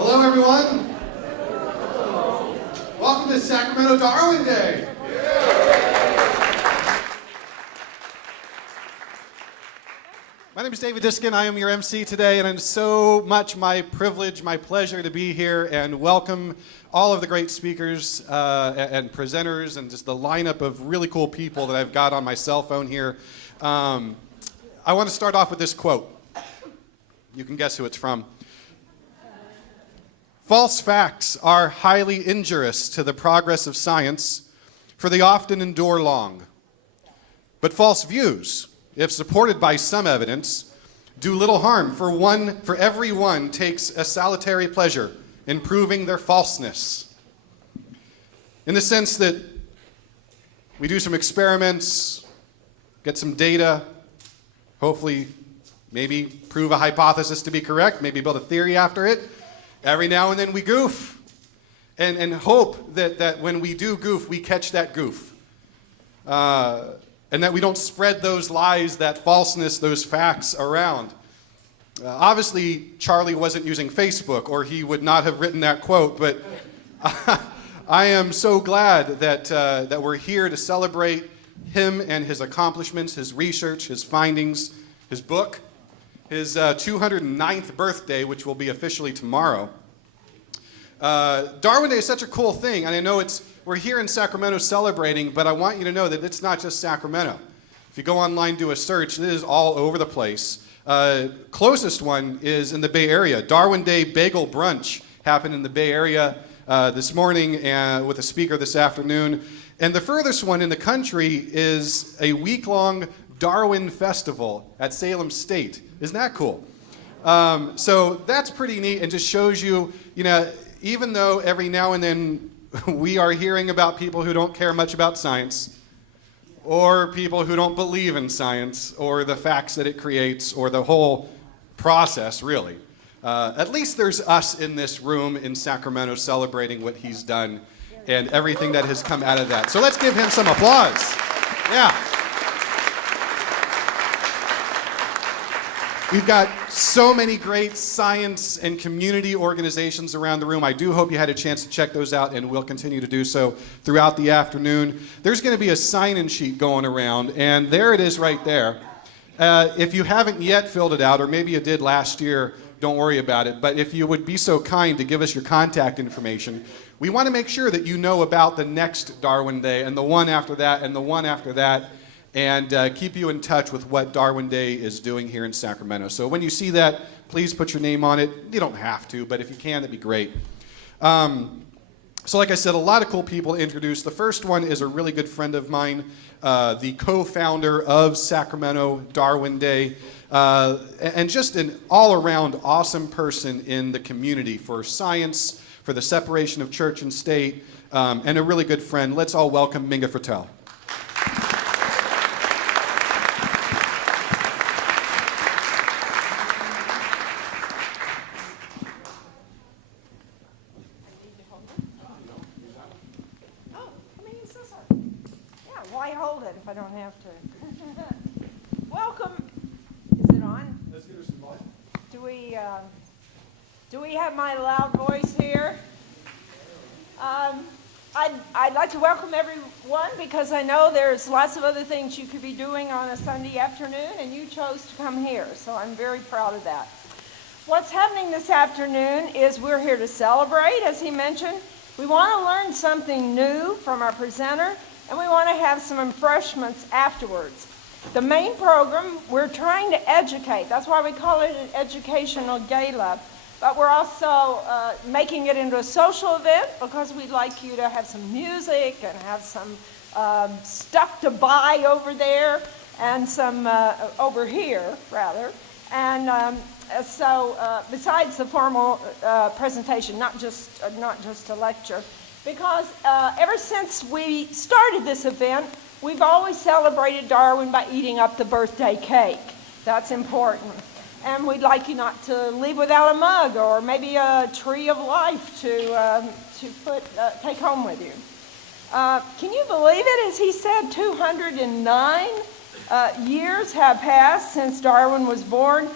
Hello, everyone. Welcome to Sacramento Darwin Day. My name is David Diskin. I am your MC today, and it's so much my privilege, my pleasure to be here and welcome all of the great speakers and presenters and just the lineup of really cool people that I've got on my cell phone here. I want to start off with this quote. You can guess who it's from. False facts are highly injurious to the progress of science, for they often endure long. But false views, if supported by some evidence, do little harm, for everyone takes a salutary pleasure in proving their falseness. In the sense that we do some experiments, get some data, hopefully maybe prove a hypothesis to be correct, maybe build a theory after it. Every now and then we goof, and hope that when we do goof, we catch that goof. And that we don't spread those lies, that falseness, those facts around. Obviously, Charlie wasn't using Facebook, or he would not have written that quote, but I am so glad that we're here to celebrate him and his accomplishments, his research, his findings, his book, his 209th birthday, which will be officially tomorrow. Darwin Day is such a cool thing, and I know we're here in Sacramento celebrating, but I want you to know that it's not just Sacramento. If you go online, do a search, it is all over the place. Closest one is in the Bay Area. Darwin Day Bagel Brunch happened in the Bay Area this morning with a speaker this afternoon. And the furthest one in the country is a week-long Darwin Festival at Salem State. Isn't that cool? So that's pretty neat and just shows you, even though every now and then we are hearing about people who don't care much about science, or people who don't believe in science, or the facts that it creates, or the whole process, really. At least there's us in this room in Sacramento celebrating what he's done and everything that has come out of that. So let's give him some applause. Yeah. We've got so many great science and community organizations around the room. I do hope you had a chance to check those out, and we'll continue to do so throughout the afternoon. There's going to be a sign-in sheet going around, and there it is right there. If you haven't yet filled it out, or maybe you did last year, don't worry about it. But if you would be so kind to give us your contact information, we want to make sure that you know about the next Darwin Day, and the one after that, and the one after that, and keep you in touch with what Darwin Day is doing here in Sacramento. So when you see that, please put your name on it. You don't have to, but if you can, that'd be great. So like I said, a lot of cool people to introduce. The first one is a really good friend of mine, the co-founder of Sacramento Darwin Day, and just an all-around awesome person in the community for science, for the separation of church and state, and a really good friend. Let's all welcome Minga Fertel. I don't have to. Welcome. Is it on? Let's give her some volume. Do we have my loud voice here? I'd like to welcome everyone because I know there's lots of other things you could be doing on a Sunday afternoon, and you chose to come here, so I'm very proud of that. What's happening this afternoon is we're here to celebrate, as he mentioned. We want to learn something new from our presenter, and we want to have some refreshments afterwards. The main program, we're trying to educate. That's why we call it an educational gala. But we're also making it into a social event because we'd like you to have some music and have some stuff to buy over there and some over here, rather. And so besides the formal presentation, not just a lecture, because ever since we started this event, we've always celebrated Darwin by eating up the birthday cake. That's important. And we'd like you not to leave without a mug or maybe a tree of life to take home with you. Can you believe it? As he said, 209 years have passed since Darwin was born.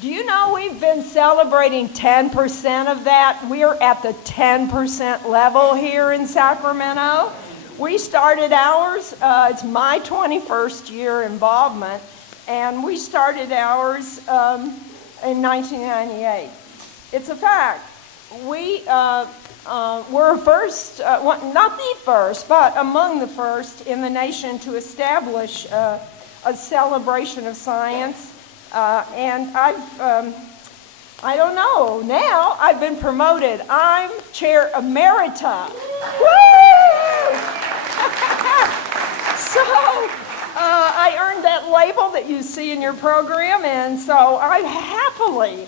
Do you know we've been celebrating 10% of that? We're at the 10% level here in Sacramento. We started ours, it's my 21st year involvement, and we started ours in 1998. It's a fact. We were first, not the first, but among the first in the nation to establish a celebration of science. And I don't know, now I've been promoted. I'm chair emerita. Woo! So I earned that label that you see in your program, and so I happily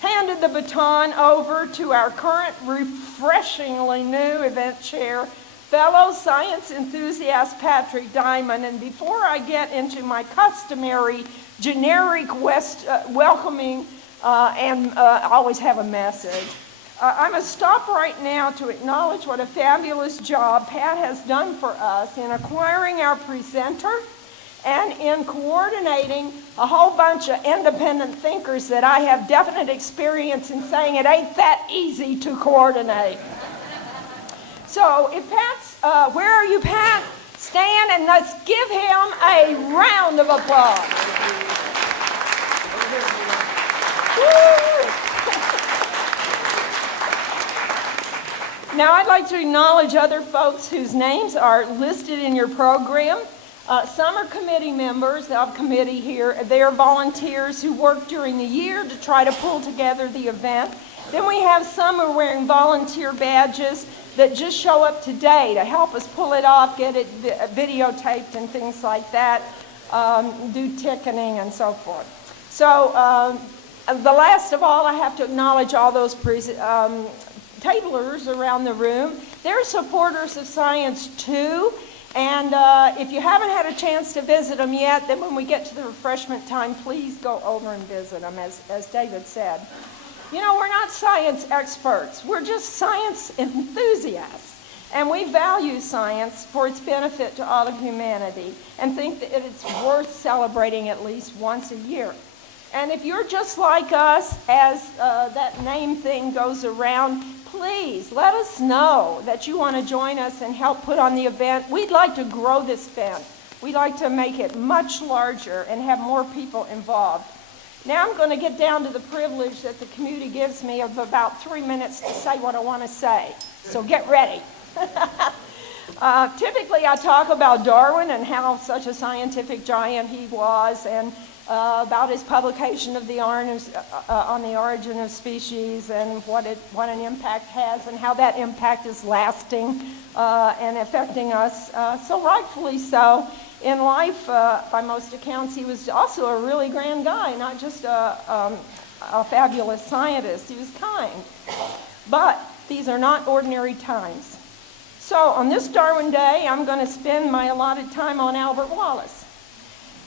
handed the baton over to our current refreshingly new event chair, fellow science enthusiast Patrick Diamond. And before I get into my customary generic welcoming and always have a message, I must stop right now to acknowledge what a fabulous job Pat has done for us in acquiring our presenter and in coordinating a whole bunch of independent thinkers that I have definite experience in saying it ain't that easy to coordinate. So if Pat's, where are you, Pat? Stand and let's give him a round of applause. Now I'd like to acknowledge other folks whose names are listed in your program. Some are committee members of committee here. They are volunteers who work during the year to try to pull together the event. Then we have some who are wearing volunteer badges that just show up today to help us pull it off, get it videotaped and things like that, do ticketing and so forth. So the last of all, I have to acknowledge all those tablers around the room. They're supporters of science too. And if you haven't had a chance to visit them yet, then when we get to the refreshment time, please go over and visit them, as David said. You know, we're not science experts. We're just science enthusiasts. And we value science for its benefit to all of humanity and think that it's worth celebrating at least once a year. And if you're just like us, as that name thing goes around, please let us know that you want to join us and help put on the event. We'd like to grow this event. We'd like to make it much larger and have more people involved. Now I'm going to get down to the privilege that the community gives me of about 3 minutes to say what I want to say. So get ready. Typically I talk about Darwin and how such a scientific giant he was, and about his publication of on the origin of species and what an impact has and how that impact is lasting and affecting us. So rightfully so. In life, by most accounts, he was also a really grand guy, not just a fabulous scientist. He was kind. But these are not ordinary times. So on this Darwin Day, I'm going to spend my allotted time on Albert Wallace,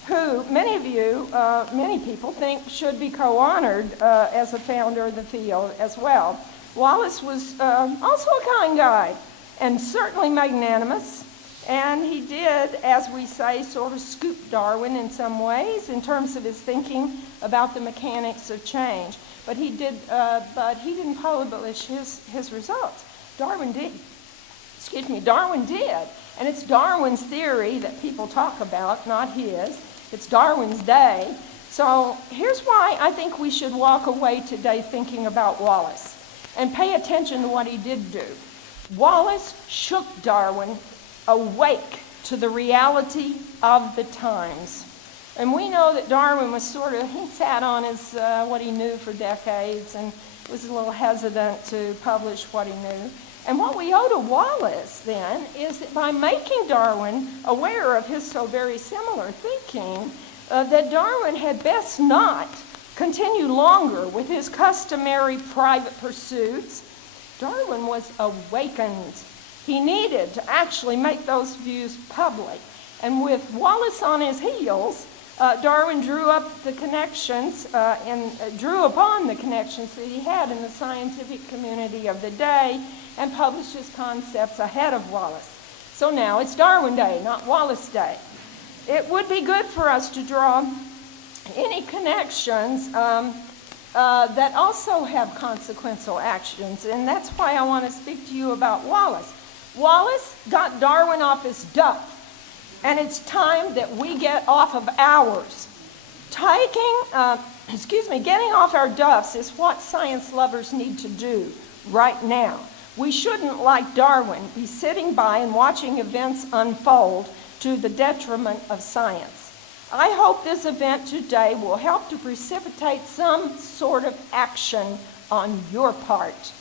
who many of you, many people think should be co-honored as a founder of the field as well. Wallace was also a kind guy and certainly magnanimous, and he did, as we say, sort of scoop Darwin in some ways in terms of his thinking about the mechanics of change. But he didn't publish his results. Darwin did. And it's Darwin's theory that people talk about, not his. It's Darwin's day. So here's why I think we should walk away today thinking about Wallace and pay attention to what he did do. Wallace shook Darwin awake to the reality of the times. And we know that Darwin was he sat on his what he knew for decades and was a little hesitant to publish what he knew. And what we owe to Wallace, then, is that by making Darwin aware of his so very similar thinking, that Darwin had best not continue longer with his customary private pursuits. Darwin was awakened. He needed to actually make those views public. And with Wallace on his heels, Darwin drew up the connections and drew upon the connections that he had in the scientific community of the day and published his concepts ahead of Wallace. So now it's Darwin Day, not Wallace Day. It would be good for us to draw any connections that also have consequential actions, and that's why I want to speak to you about Wallace. Wallace got Darwin off his duff, and it's time that we get off of ours. Getting off our duffs is what science lovers need to do right now. We shouldn't, like Darwin, be sitting by and watching events unfold to the detriment of science. I hope this event today will help to precipitate some sort of action on your part.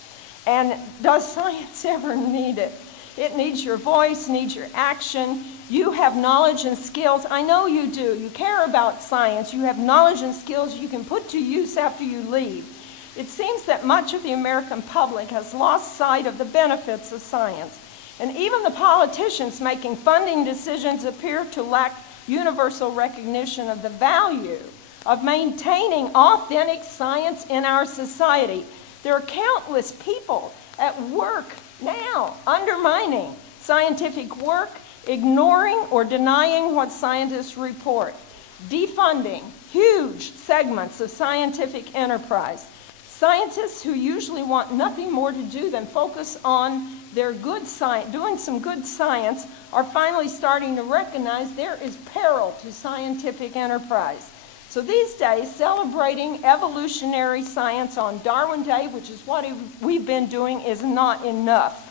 And does science ever need it? It needs your voice, needs your action. You have knowledge and skills. I know you do. You care about science. You have knowledge and skills you can put to use after you leave. It seems that much of the American public has lost sight of the benefits of science. And even the politicians making funding decisions appear to lack universal recognition of the value of maintaining authentic science in our society. There are countless people at work now undermining scientific work, ignoring or denying what scientists report, defunding huge segments of scientific enterprise. Scientists who usually want nothing more to do than focus on their good science, doing some good science, are finally starting to recognize there is peril to scientific enterprise. So these days, celebrating evolutionary science on Darwin Day, which is what we've been doing, is not enough.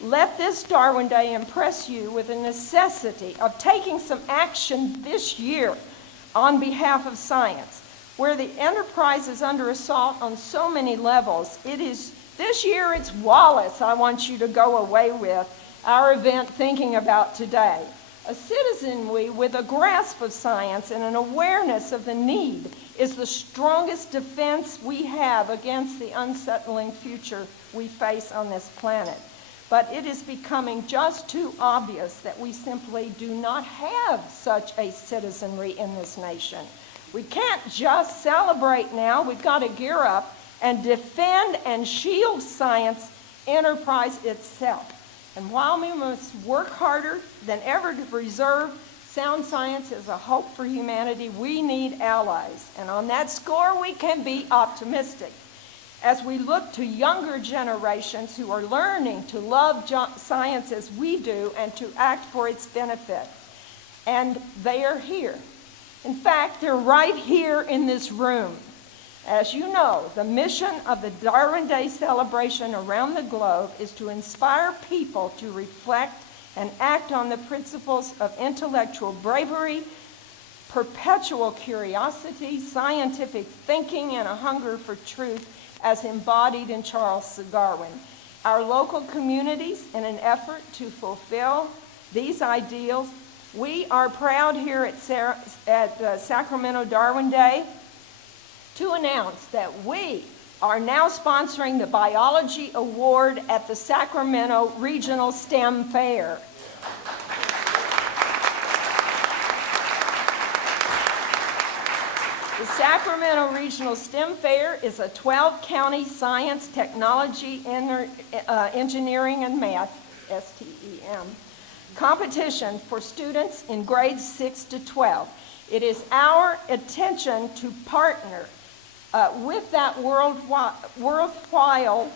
Let this Darwin Day impress you with the necessity of taking some action this year on behalf of science. Where the enterprise is under assault on so many levels, this year it's Wallace I want you to go away with our event thinking about today. A citizenry with a grasp of science and an awareness of the need is the strongest defense we have against the unsettling future we face on this planet. But it is becoming just too obvious that we simply do not have such a citizenry in this nation. We can't just celebrate now. We've got to gear up and defend and shield science enterprise itself. And while we must work harder than ever to preserve sound science as a hope for humanity, we need allies. And on that score, we can be optimistic. As we look to younger generations who are learning to love science as we do and to act for its benefit. And they are here. In fact, they're right here in this room. As you know, the mission of the Darwin Day celebration around the globe is to inspire people to reflect and act on the principles of intellectual bravery, perpetual curiosity, scientific thinking, and a hunger for truth as embodied in Charles Darwin. Our local communities, in an effort to fulfill these ideals, we are proud here at Sacramento Darwin Day to announce that we are now sponsoring the Biology Award at the Sacramento Regional STEM Fair. The Sacramento Regional STEM Fair is a 12-county science, technology, engineering, and math, STEM, competition for students in grades 6 to 12. It is our intention to partner with that worthwhile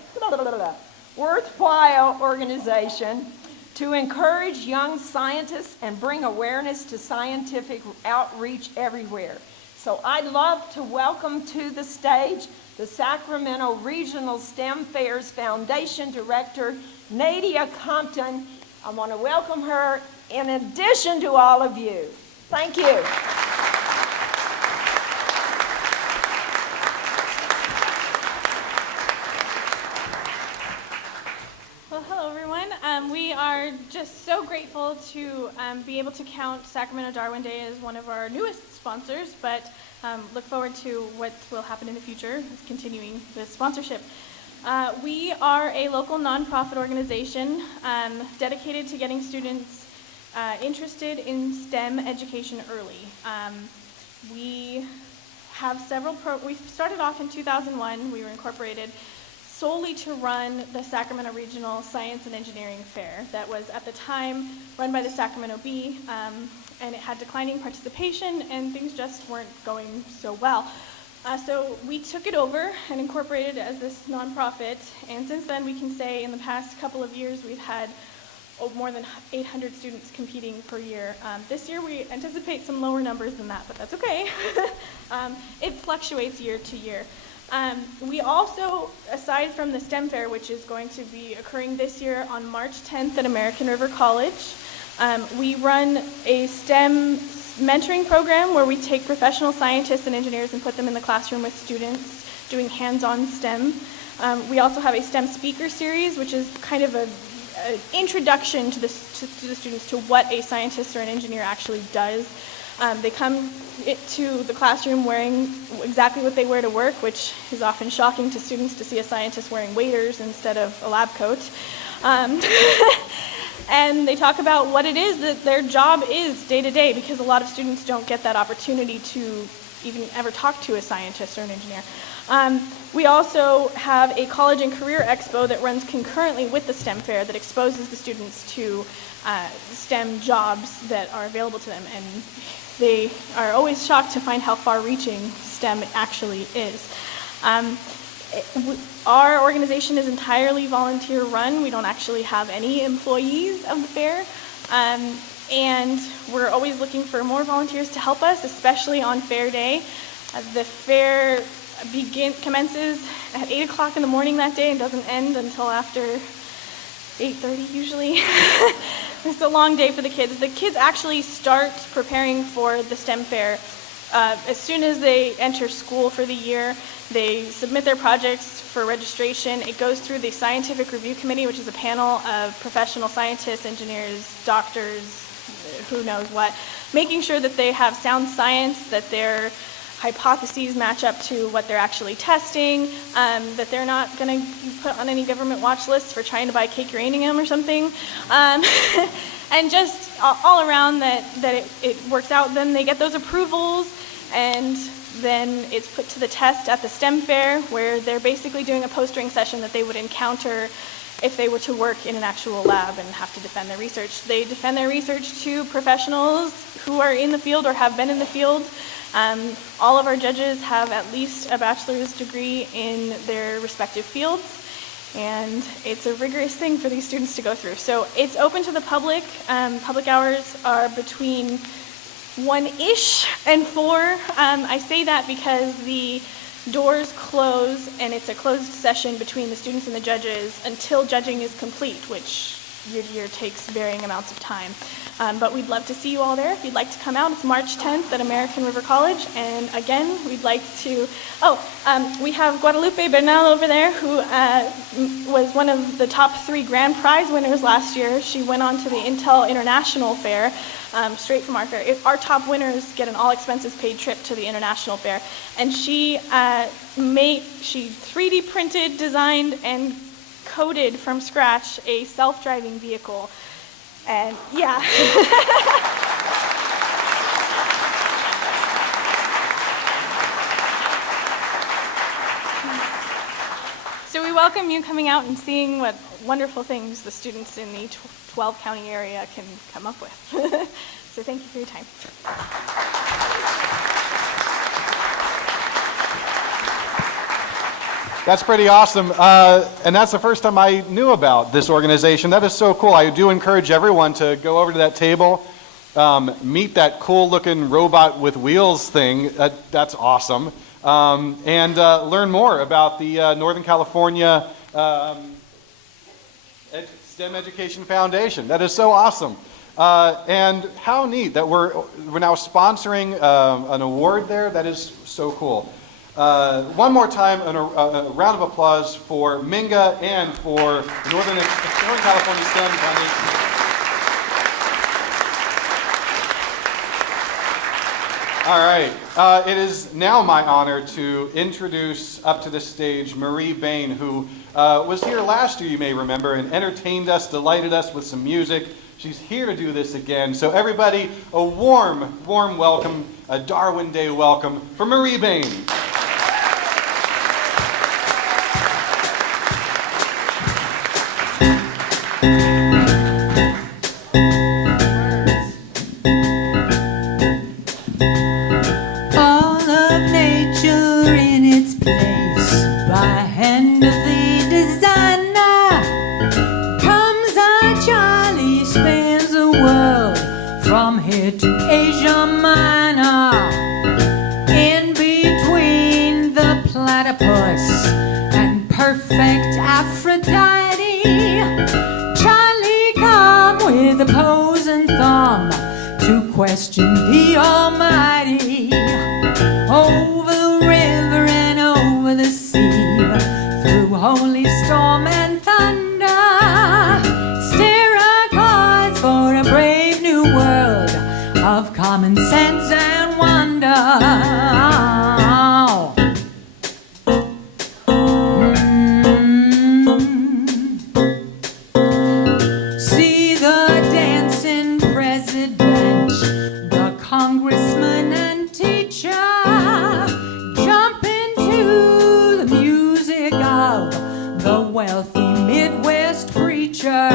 organization to encourage young scientists and bring awareness to scientific outreach everywhere. So I'd love to welcome to the stage the Sacramento Regional STEM Fairs Foundation Director, Nadia Compton. I want to welcome her in addition to all of you. Thank you. Well, hello everyone. We are just so grateful to be able to count Sacramento Darwin Day as one of our newest sponsors, but look forward to what will happen in the future, continuing this sponsorship. We are a local nonprofit organization dedicated to getting students interested in STEM education early. We have we started off in 2001, we were incorporated solely to run the Sacramento Regional Science and Engineering Fair that was at the time run by the Sacramento Bee, and it had declining participation and things just weren't going so well. So we took it over and incorporated it as this nonprofit, and since then we can say in the past couple of years we've had more than 800 students competing per year. This year we anticipate some lower numbers than that, but that's okay. It fluctuates year to year. We also, aside from the STEM Fair, which is going to be occurring this year on March 10th at American River College, we run a STEM mentoring program where we take professional scientists and engineers and put them in the classroom with students doing hands-on STEM. We also have a STEM speaker series, which is kind of an introduction to the students to what a scientist or an engineer actually does. They come to the classroom wearing exactly what they wear to work, which is often shocking to students to see a scientist wearing waders instead of a lab coat. And they talk about what it is that their job is day to day, because a lot of students don't get that opportunity to even ever talk to a scientist or an engineer. We also have a college and career expo that runs concurrently with the STEM fair that exposes the students to STEM jobs that are available to them, and they are always shocked to find how far-reaching STEM actually is. Our organization is entirely volunteer-run. We don't actually have any employees of the fair, and we're always looking for more volunteers to help us, especially on fair day. The fair commences at 8 o'clock in the morning that day and doesn't end until after 8:30 usually. It's a long day for the kids. The kids actually start preparing for the STEM fair as soon as they enter school for the year. They submit their projects for registration. It goes through the scientific review committee, which is a panel of professional scientists, engineers, doctors, who knows what, making sure that they have sound science, that their hypotheses match up to what they're actually testing, that they're not going to be put on any government watch lists for trying to buy cake uranium or something, and just all around that it works out. Then they get those approvals, and then it's put to the test at the STEM fair, where they're basically doing a postering session that they would encounter if they were to work in an actual lab and have to defend their research. They defend their research to professionals who are in the field or have been in the field. All of our judges have at least a bachelor's degree in their respective fields, and it's a rigorous thing for these students to go through. So it's open to the public. Public hours are between 1-ish and 4. I say that because the doors close and it's a closed session between the students and the judges until judging is complete, which year to year takes varying amounts of time. But we'd love to see you all there. If you'd like to come out, it's March 10th at American River College. And again, we'd like to, we have Guadalupe Bernal over there, who was one of the top 3 grand prize winners last year. She went on to the Intel International Fair, straight from our fair. Our top winners get an all expenses paid trip to the International Fair. And she 3D printed, designed, and coded from scratch a self-driving vehicle. And yeah. So we welcome you coming out and seeing what wonderful things the students in the 12 county area can come up with. So thank you for your time. That's pretty awesome, and that's the first time I knew about this organization. That is so cool. I do encourage everyone to go over to that table, meet that cool-looking robot with wheels thing. That's awesome, and learn more about the Northern California STEM Education Foundation. That is so awesome, and how neat that we're now sponsoring an award there. That is so cool. One more time, a round of applause for Minga and for Northern California STEM Foundation. All right, it is now my honor to introduce up to the stage Marie Bain, who was here last year, you may remember, and entertained us, delighted us with some music. She's here to do this again. So everybody, a warm, warm welcome, a Darwin Day welcome for Marie Bain. from here to Asia Minor, in between the platypus and perfect Aphrodite. Charlie come with opposing thumb to question the Almighty. Over the river and over the sea, through holy storm and thunder, steer a course for a brave new world of common sense and wonder. See the dancing president, the congressman and teacher, jump into the music of the wealthy Midwest preacher.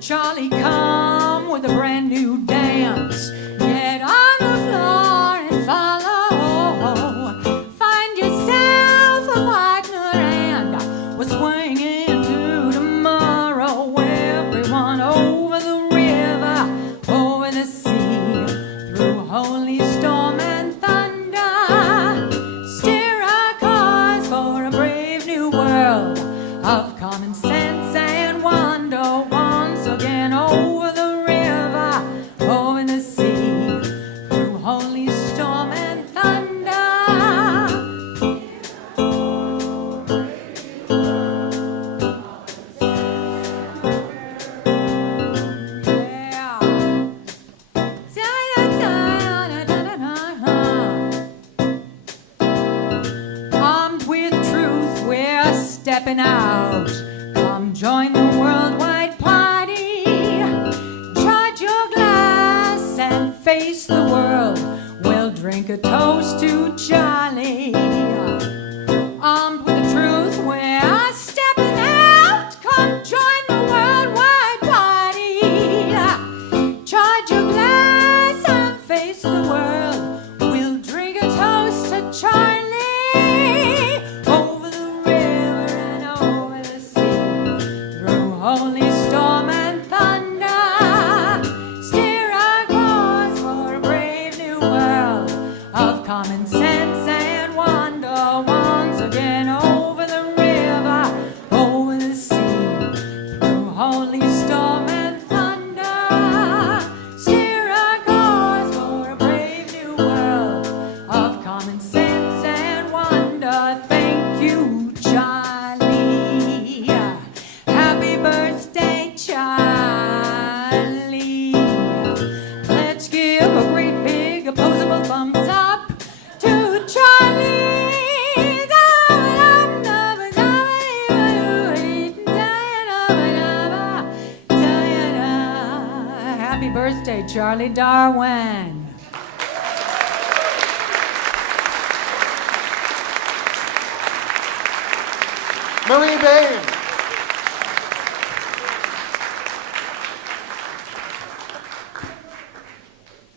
Charlie come with a brand new dance. Get on the floor and follow. Find yourself a partner and we're swinging to tomorrow. Everyone over the river, over the sea, through holy storm and thunder, steer a course for a brave new world of common sense and wonder. Once again over the river, over the sea, through holy storm and thunder. Yeah. Armed with truth, we're stepping out. Come join the worldwide party. Charge your glass and face the world. We'll drink a toast to Charlie. Armed with the truth, we're stepping out. Come join the worldwide party. Charge your glass and face the world. We'll drink a toast to Charlie. Over the river and over the sea, through holy storm and thunder, steer a course for a brave new world of common sense and wonder. Once again over the river, over the sea, through holy storm and thunder, steer a course for a brave new world of common sense and wonder. Thank you, Charlie. Happy birthday, Charlie. Let's give a great big opposable thumbs up to Charlie. Happy birthday, Charlie Darwin. Marie Bain.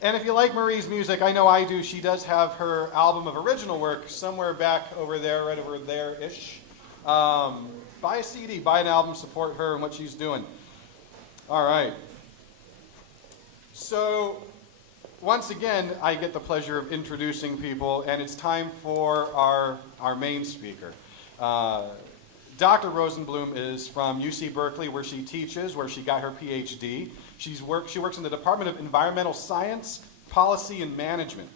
And if you like Marie's music, I know I do, she does have her album of original work somewhere back over there, right over there-ish. Buy a CD, buy an album, support her and what she's doing. All right. So, once again, I get the pleasure of introducing people, and it's time for our main speaker. Dr. Rosenblum is from UC Berkeley, where she teaches, where she got her PhD. She works in the Department of Environmental Science, Policy, and Management.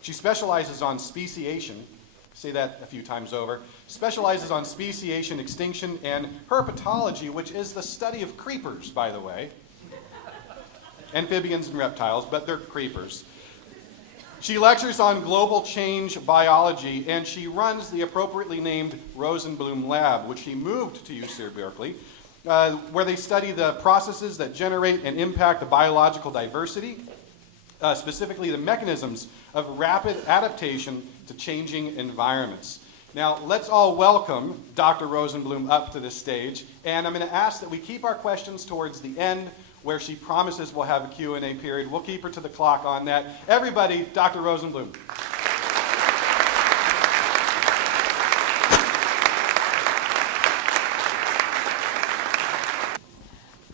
She specializes on speciation, say that a few times over, specializes on speciation, extinction, and herpetology, which is the study of creepers, by the way. Amphibians and reptiles, but they're creepers. She lectures on global change biology, and she runs the appropriately named Rosenblum Lab, which she moved to UC Berkeley, where they study the processes that generate and impact the biological diversity, specifically the mechanisms of rapid adaptation to changing environments. Now, let's all welcome Dr. Rosenblum up to the stage, and I'm going to ask that we keep our questions towards the end, where she promises we'll have a Q&A period. We'll keep her to the clock on that. Everybody, Dr. Rosenblum.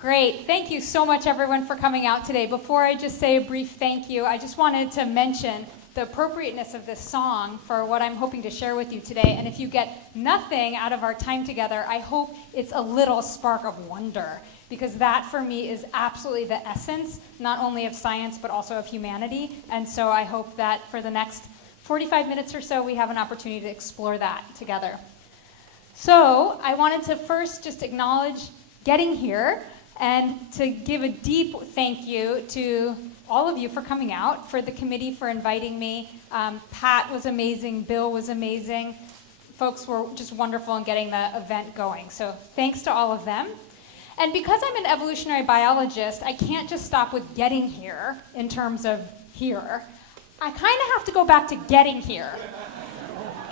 Great. Thank you so much, everyone, for coming out today. Before I just say a brief thank you, I just wanted to mention the appropriateness of this song for what I'm hoping to share with you today. And if you get nothing out of our time together, I hope it's a little spark of wonder, because that for me is absolutely the essence, not only of science, but also of humanity. And so I hope that for the next 45 minutes or so, we have an opportunity to explore that together. So I wanted to first just acknowledge getting here and to give a deep thank you to all of you for coming out, for the committee for inviting me. Pat was amazing, Bill was amazing. Folks were just wonderful in getting the event going. So thanks to all of them. And because I'm an evolutionary biologist, I can't just stop with getting here in terms of here. I kind of have to go back to getting here.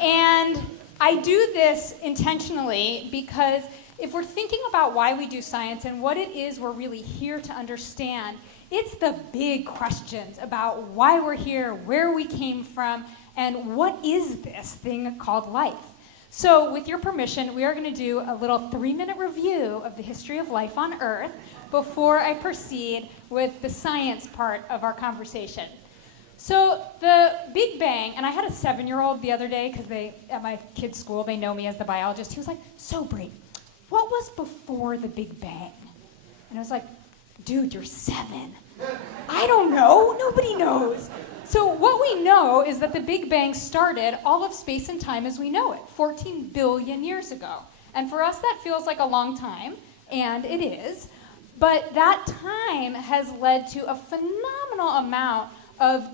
And I do this intentionally because if we're thinking about why we do science and what it is we're really here to understand, it's the big questions about why we're here, where we came from, and what is this thing called life. So with your permission, we are going to do a little 3-minute review of the history of life on Earth before I proceed with the science part of our conversation. So the Big Bang, and I had a 7-year-old the other day, because at my kids' school, they know me as the biologist. He was like, "So, Bree, what was before the Big Bang?" And I was like, "Dude, you're 7. I don't know. Nobody knows." So what we know is that the Big Bang started all of space and time as we know it, 14 billion years ago. And for us, that feels like a long time, and it is. But that time has led to a phenomenal amount of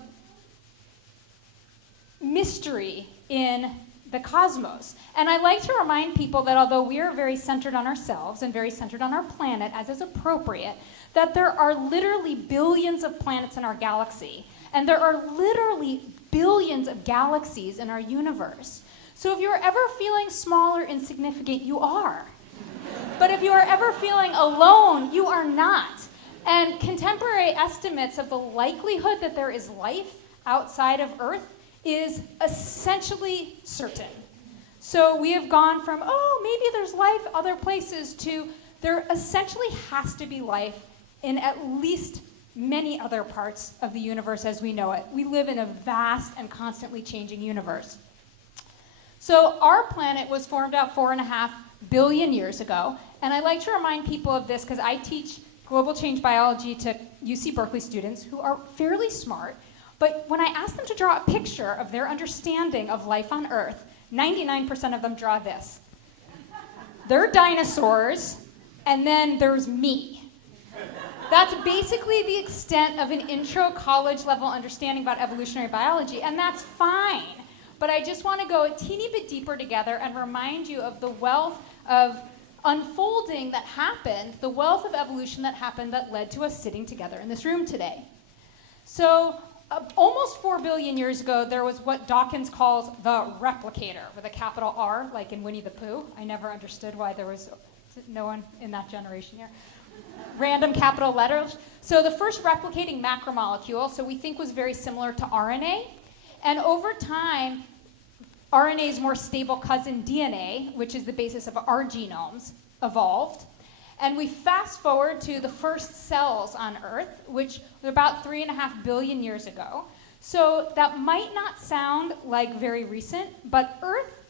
mystery in the cosmos. And I like to remind people that although we are very centered on ourselves and very centered on our planet, as is appropriate, that there are literally billions of planets in our galaxy. And there are literally billions of galaxies in our universe. So if you're ever feeling small or insignificant, you are. But if you are ever feeling alone, you are not. And contemporary estimates of the likelihood that there is life outside of Earth is essentially certain. So we have gone from, oh, maybe there's life other places, to there essentially has to be life in at least many other parts of the universe as we know it. We live in a vast and constantly changing universe. So our planet was formed out 4.5 billion years ago, and I like to remind people of this because I teach global change biology to UC Berkeley students who are fairly smart, but when I ask them to draw a picture of their understanding of life on Earth, 99% of them draw this. They're dinosaurs, and then there's me. That's basically the extent of an intro college level understanding about evolutionary biology, and that's fine. But I just want to go a teeny bit deeper together and remind you of the wealth of unfolding that happened, the wealth of evolution that happened that led to us sitting together in this room today. So almost 4 billion years ago, there was what Dawkins calls the replicator, with a capital R, like in Winnie the Pooh. I never understood why there was no one in that generation here. Random capital letters. So the first replicating macromolecule, so we think was very similar to RNA. And over time, RNA's more stable cousin DNA, which is the basis of our genomes, evolved. And we fast forward to the first cells on Earth, which were about 3.5 billion years ago. So that might not sound like very recent, but Earth,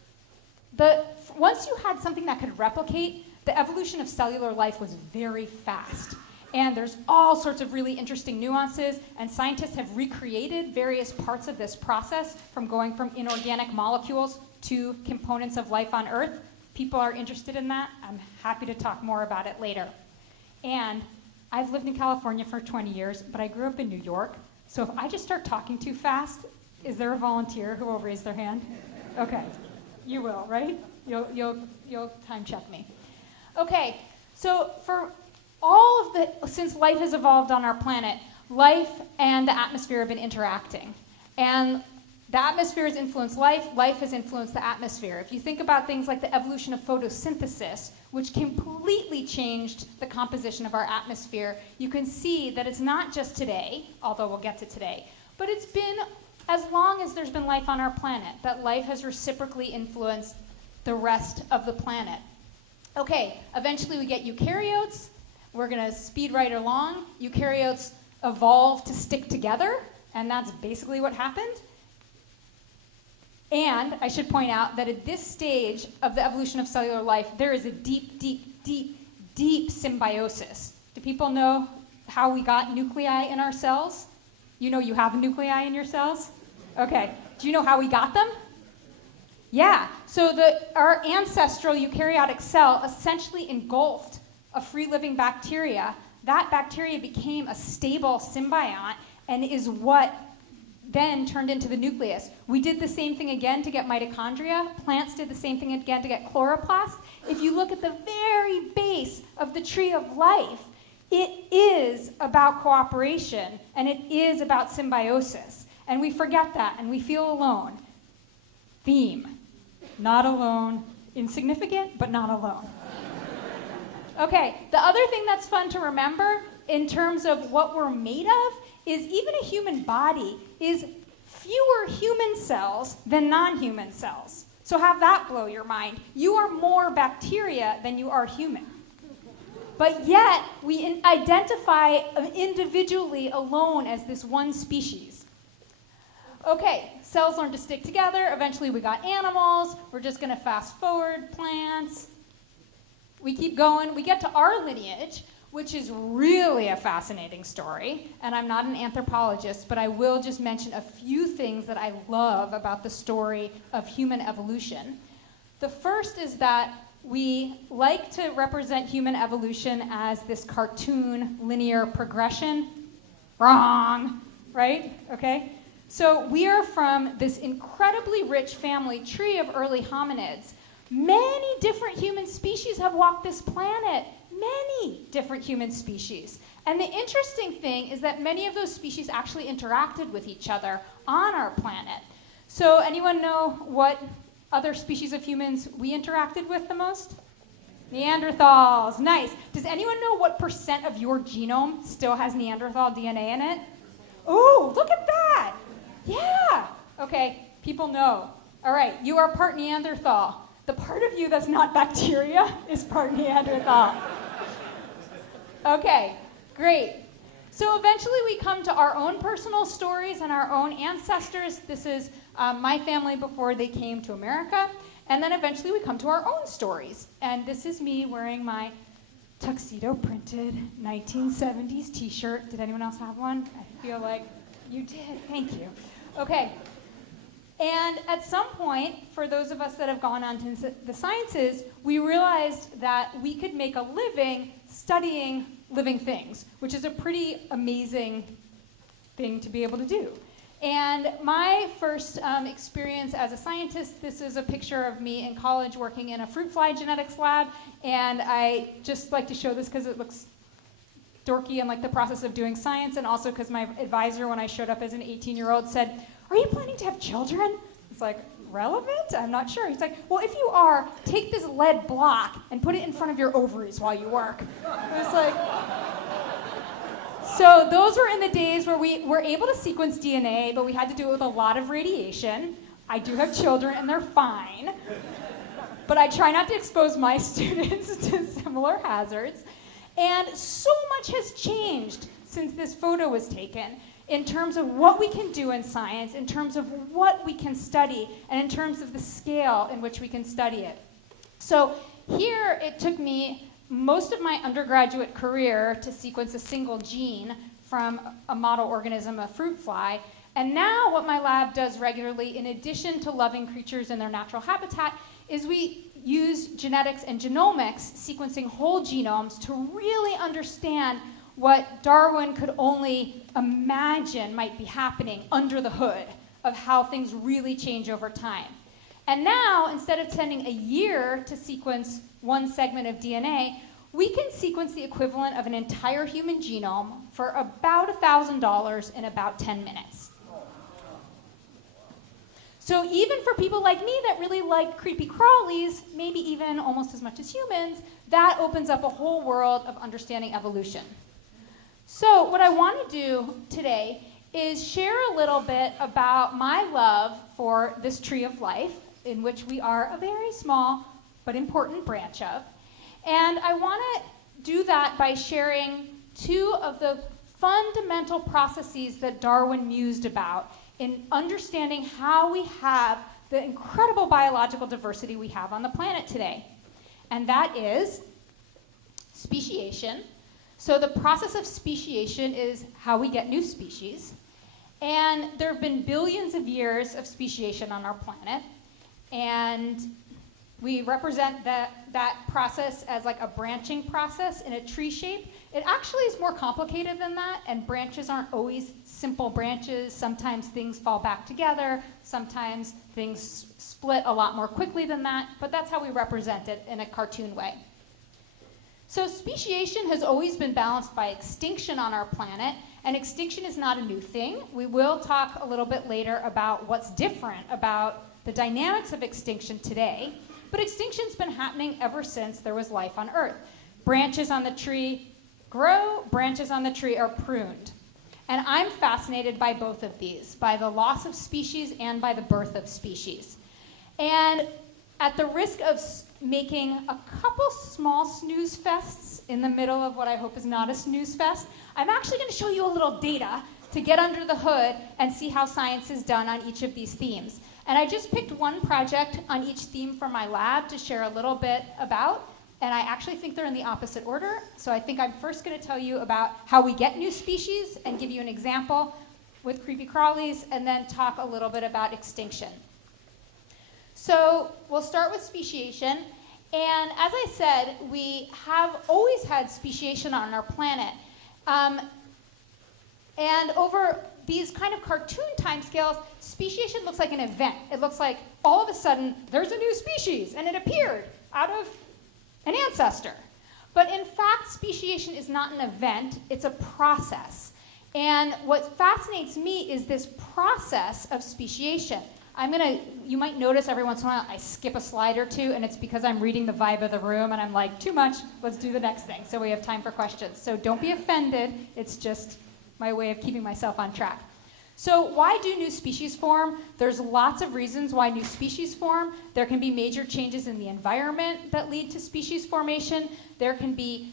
once you had something that could replicate, the evolution of cellular life was very fast. And there's all sorts of really interesting nuances, and scientists have recreated various parts of this process from going from inorganic molecules to components of life on Earth. If people are interested in that, I'm happy to talk more about it later. And I've lived in California for 20 years, but I grew up in New York, so if I just start talking too fast, is there a volunteer who will raise their hand? Okay, you will, right? You'll time check me. Okay, so for since life has evolved on our planet, life and the atmosphere have been interacting. And the atmosphere has influenced life has influenced the atmosphere. If you think about things like the evolution of photosynthesis, which completely changed the composition of our atmosphere, you can see that it's not just today, although we'll get to today, but it's been as long as there's been life on our planet, that life has reciprocally influenced the rest of the planet. Okay, eventually we get eukaryotes. we're going to speed right along. Eukaryotes evolved to stick together, and that's basically what happened. And I should point out that at this stage of the evolution of cellular life, there is a deep, deep, deep, deep symbiosis. Do people know how we got nuclei in our cells? You know you have nuclei in your cells? Okay. Do you know how we got them? Yeah. So our ancestral eukaryotic cell essentially engulfed a free-living bacteria. That bacteria became a stable symbiont and is what then turned into the nucleus. We did the same thing again to get mitochondria. Plants did the same thing again to get chloroplasts. If you look at the very base of the tree of life, it is about cooperation and it is about symbiosis. And we forget that and we feel alone. Theme. Not alone. Insignificant, but not alone. Okay, the other thing that's fun to remember in terms of what we're made of is even a human body is fewer human cells than non-human cells. So have that blow your mind. You are more bacteria than you are human. But yet, we identify individually alone as this one species. Okay, cells learn to stick together. Eventually we got animals. We're just going to fast forward, plants. We keep going. We get to our lineage, which is really a fascinating story. And I'm not an anthropologist, but I will just mention a few things that I love about the story of human evolution. The first is that we like to represent human evolution as this cartoon linear progression. Wrong, right? Okay? So we are from this incredibly rich family tree of early hominids. Many different human species have walked this planet. Many different human species. And the interesting thing is that many of those species actually interacted with each other on our planet. So anyone know what other species of humans we interacted with the most? Neanderthals. Nice. Does anyone know what % of your genome still has Neanderthal DNA in it? Oh, look at that. Yeah. Okay, people know. All right, you are part Neanderthal. The part of you that's not bacteria is part Neanderthal. Okay, great. So eventually we come to our own personal stories and our own ancestors. This is my family before they came to America. And then eventually we come to our own stories. And this is me wearing my tuxedo printed 1970s t-shirt. Did anyone else have one? I feel like you did. Thank you. Okay. And at some point, for those of us that have gone on to the sciences, we realized that we could make a living studying living things, which is a pretty amazing thing to be able to do. And my first experience as a scientist, this is a picture of me in college working in a fruit fly genetics lab, and I just like to show this because it looks dorky and like the process of doing science, and also because my advisor, when I showed up as an 18-year-old, said, "Are you planning to have children?" It's like, relevant? I'm not sure. He's like, "Well, if you are, take this lead block and put it in front of your ovaries while you work." It was like... So those were in the days where we were able to sequence DNA, but we had to do it with a lot of radiation. I do have children, and they're fine. But I try not to expose my students to similar hazards. And so much has changed since this photo was taken in terms of what we can do in science, in terms of what we can study, and in terms of the scale in which we can study it. So here it took me most of my undergraduate career to sequence a single gene from a model organism, a fruit fly. And now what my lab does regularly, in addition to loving creatures in their natural habitat, is we use genetics and genomics, sequencing whole genomes, to really understand what Darwin could only imagine might be happening under the hood of how things really change over time. And now, instead of spending a year to sequence one segment of DNA, we can sequence the equivalent of an entire human genome for about $1,000 in about 10 minutes. So even for people like me that really like creepy crawlies, maybe even almost as much as humans, that opens up a whole world of understanding evolution. So what I want to do today is share a little bit about my love for this tree of life, in which we are a very small but important branch of. And I want to do that by sharing two of the fundamental processes that Darwin mused about in understanding how we have the incredible biological diversity we have on the planet today. And that is speciation. So the process of speciation is how we get new species. And there have been billions of years of speciation on our planet. And we represent that process as like a branching process in a tree shape. It actually is more complicated than that, and branches aren't always simple branches. Sometimes things fall back together. Sometimes things split a lot more quickly than that, but that's how we represent it in a cartoon way. So speciation has always been balanced by extinction on our planet, and extinction is not a new thing. We will talk a little bit later about what's different about the dynamics of extinction today, but extinction's been happening ever since there was life on Earth. Branches on the tree grow, branches on the tree are pruned. And I'm fascinated by both of these, by the loss of species and by the birth of species. And at the risk of making a couple small snooze fests in the middle of what I hope is not a snooze fest, I'm actually going to show you a little data to get under the hood and see how science is done on each of these themes. And I just picked one project on each theme from my lab to share a little bit about. And I actually think they're in the opposite order. So I think I'm first going to tell you about how we get new species and give you an example with creepy crawlies, and then talk a little bit about extinction. So we'll start with speciation. And as I said, we have always had speciation on our planet. And over these kind of cartoon timescales, speciation looks like an event. It looks like all of a sudden there's a new species and it appeared out of an ancestor. But in fact, speciation is not an event, it's a process. And what fascinates me is this process of speciation. You might notice every once in a while I skip a slide or two, and it's because I'm reading the vibe of the room and I'm like, too much, let's do the next thing. So we have time for questions. So don't be offended, it's just my way of keeping myself on track. So why do new species form? There's lots of reasons why new species form. There can be major changes in the environment that lead to species formation. There can be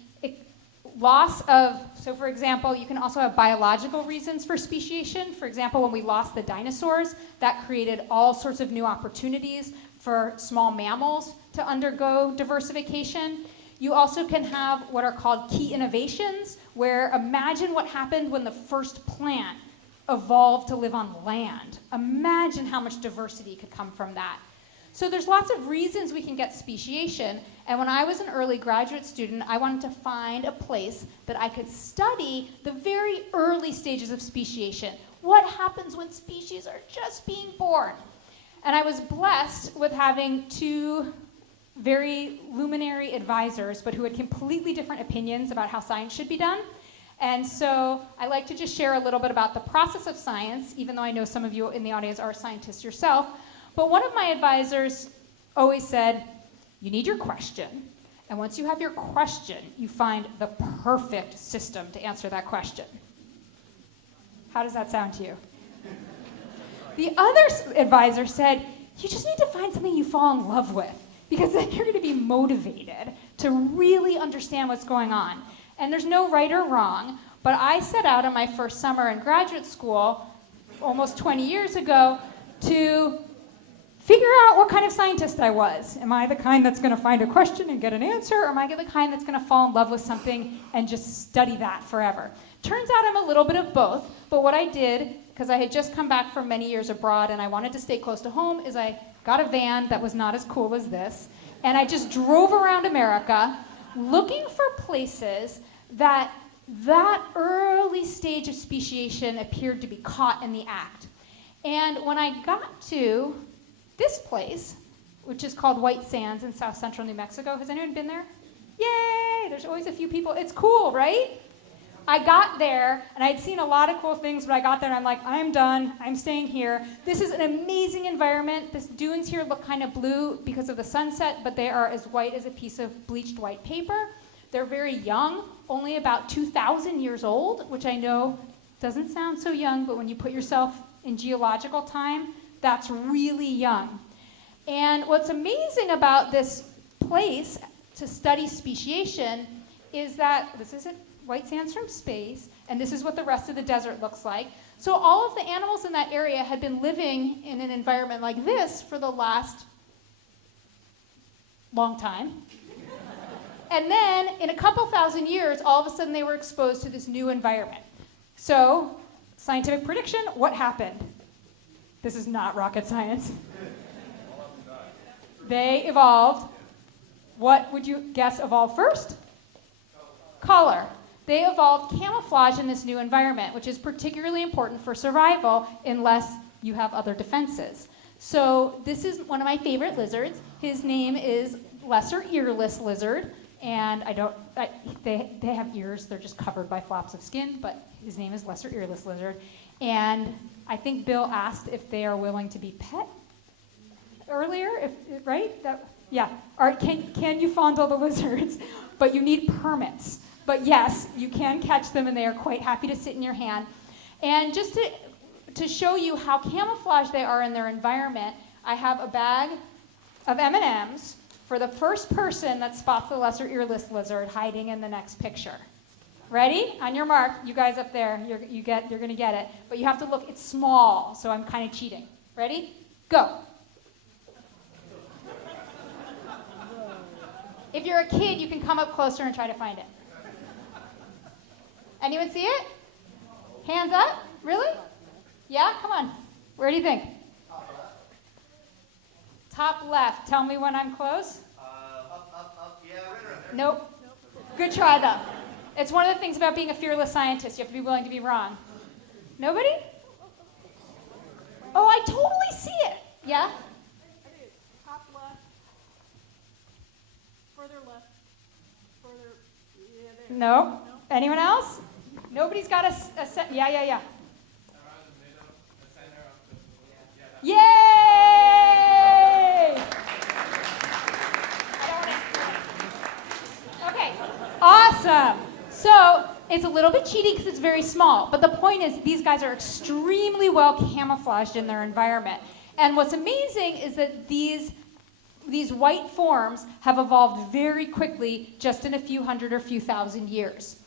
loss of, so for example, you can also have biological reasons for speciation. For example, when we lost the dinosaurs, that created all sorts of new opportunities for small mammals to undergo diversification. You also can have what are called key innovations, where imagine what happened when the first plant evolved to live on land. Imagine how much diversity could come from that. So there's lots of reasons we can get speciation, and when I was an early graduate student, I wanted to find a place that I could study the very early stages of speciation. What happens when species are just being born? And I was blessed with having two very luminary advisors, but who had completely different opinions about how science should be done. And so I like to just share a little bit about the process of science, even though I know some of you in the audience are scientists yourself. But one of my advisors always said, you need your question, and once you have your question, you find the perfect system to answer that question. How does that sound to you? The other advisor said, you just need to find something you fall in love with, because then you're going to be motivated to really understand what's going on. And there's no right or wrong, but I set out on my first summer in graduate school, almost 20 years ago, to figure out what kind of scientist I was. Am I the kind that's going to find a question and get an answer, or am I the kind that's going to fall in love with something and just study that forever? Turns out I'm a little bit of both, but what I did, because I had just come back from many years abroad and I wanted to stay close to home, is I got a van that was not as cool as this, and I just drove around America looking for places that early stage of speciation appeared to be caught in the act. And when I got to this place, which is called White Sands in south central New Mexico. Has anyone been there? Yay! There's always a few people. It's cool, right? I got there, and I'd seen a lot of cool things, but I got there, and I'm like, I'm done. I'm staying here. This is an amazing environment. The dunes here look kind of blue because of the sunset, but they are as white as a piece of bleached white paper. They're very young, only about 2,000 years old, which I know doesn't sound so young, but when you put yourself in geological time, that's really young. And what's amazing about this place to study speciation is that this is white sands from space, and this is what the rest of the desert looks like. So all of the animals in that area had been living in an environment like this for the last long time. And then, in a couple thousand years, all of a sudden they were exposed to this new environment. So, scientific prediction, what happened? This is not rocket science. They evolved. What would you guess evolved first? Color. They evolved camouflage in this new environment, which is particularly important for survival unless you have other defenses. So this is one of my favorite lizards. His name is lesser earless lizard, and they have ears. They're just covered by flaps of skin, but his name is lesser earless lizard. And I think Bill asked if they are willing to be pet earlier, right? Yeah. Can you fondle the lizards? But you need permits. But yes, you can catch them, and they are quite happy to sit in your hand. And just to show you how camouflaged they are in their environment, I have a bag of M&Ms for the first person that spots the lesser earless lizard hiding in the next picture. Ready? On your mark, you guys up there, you're going to get it. But you have to look, it's small, so I'm kind of cheating. Ready? Go. If you're a kid, you can come up closer and try to find it. Anyone see it? Hands up? Really? Yeah? Come on. Where do you think? Top left. Tell me when I'm close. Up. Yeah, right around there. Nope. Good try, though. It's one of the things about being a fearless scientist. You have to be willing to be wrong. Nobody? Oh, I totally see it. Yeah? Top left, further left, further, yeah, there. No. Anyone else? Nobody's got a set. Yeah. Yay! Okay, awesome. So it's a little bit cheaty because it's very small, but the point is these guys are extremely well camouflaged in their environment. And what's amazing is that these white forms have evolved very quickly, just in a few hundred or few thousand years.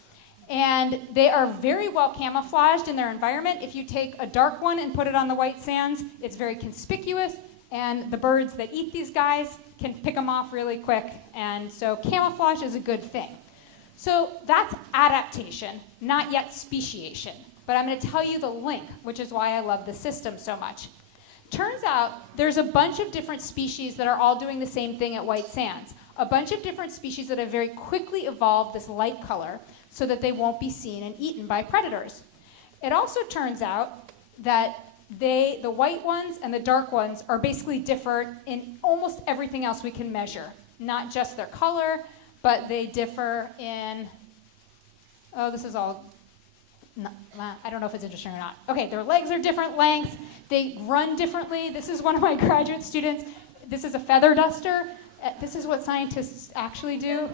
And they are very well camouflaged in their environment. If you take a dark one and put it on the white sands, it's very conspicuous, and the birds that eat these guys can pick them off really quick. And so camouflage is a good thing. So that's adaptation, not yet speciation. But I'm going to tell you the link, which is why I love the system so much. Turns out there's a bunch of different species that are all doing the same thing at white sands. A bunch of different species that have very quickly evolved this light color so that they won't be seen and eaten by predators. It also turns out that the white ones and the dark ones are basically different in almost everything else we can measure. Not just their color, but they differ in, this is all, I don't know if it's interesting or not. Okay, their legs are different lengths. They run differently. This is one of my graduate students. This is a feather duster. This is what scientists actually do.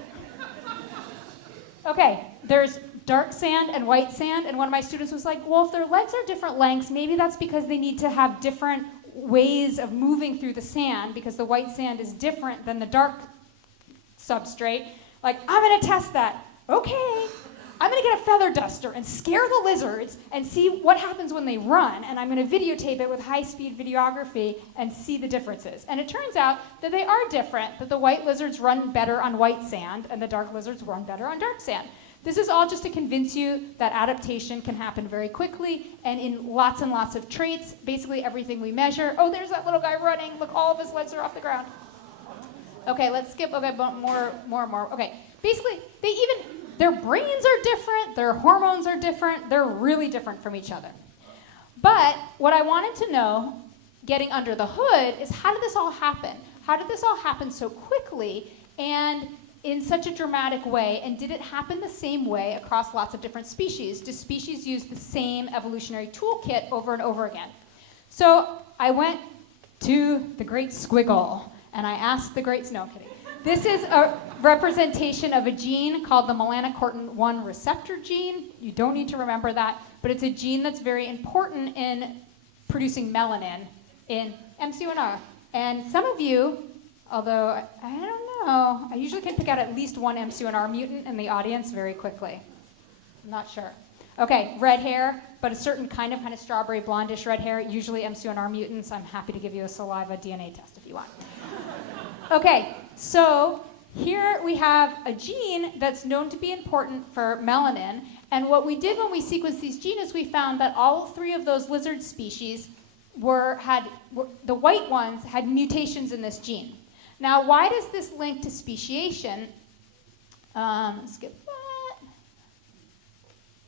Okay, there's dark sand and white sand, and one of my students was like, well, if their legs are different lengths, maybe that's because they need to have different ways of moving through the sand, because the white sand is different than the dark substrate. Like, I'm going to test that. Okay, I'm going to get a feather duster and scare the lizards and see what happens when they run, and I'm going to videotape it with high-speed videography and see the differences. And it turns out that they are different, that the white lizards run better on white sand and the dark lizards run better on dark sand. This is all just to convince you that adaptation can happen very quickly and in lots and lots of traits, basically everything we measure. Oh, there's that little guy running. Look, all of his legs are off the ground. Okay, let's skip. Okay, more. Okay, basically, their brains are different, their hormones are different, they're really different from each other. But what I wanted to know, getting under the hood, is how did this all happen? How did this all happen so quickly and in such a dramatic way, and did it happen the same way across lots of different species? Do species use the same evolutionary toolkit over and over again? So I went to the Great Squiggle, and I asked the great, no, I'm kidding. This is a representation of a gene called the melanocortin-1 receptor gene. You don't need to remember that, but it's a gene that's very important in producing melanin in MC1R. And some of you Although, I don't know. I usually can pick out at least one MC1R mutant in the audience very quickly. I'm not sure. Okay, red hair, but a certain kind of strawberry blondish red hair, usually MC1R mutants. I'm happy to give you a saliva DNA test if you want. Okay, so here we have a gene that's known to be important for melanin. And what we did when we sequenced these genes is we found that all three of those lizard species the white ones had mutations in this gene. Now, why does this link to speciation? Skip that.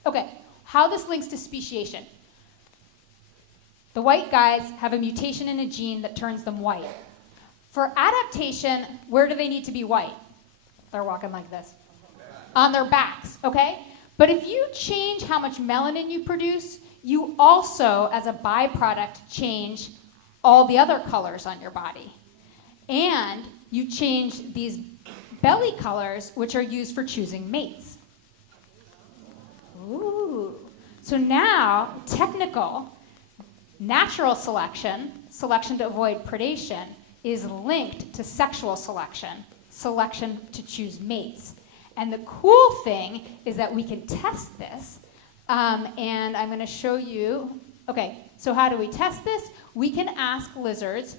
Okay, how this links to speciation. The white guys have a mutation in a gene that turns them white. For adaptation, where do they need to be white? They're walking like this. On their backs, okay? But if you change how much melanin you produce, you also, as a byproduct, change all the other colors on your body. And you change these belly colors, which are used for choosing mates. Ooh. So now, technical, natural selection, selection to avoid predation, is linked to sexual selection, selection to choose mates. And the cool thing is that we can test this. And I'm going to show you. Okay, so how do we test this? We can ask lizards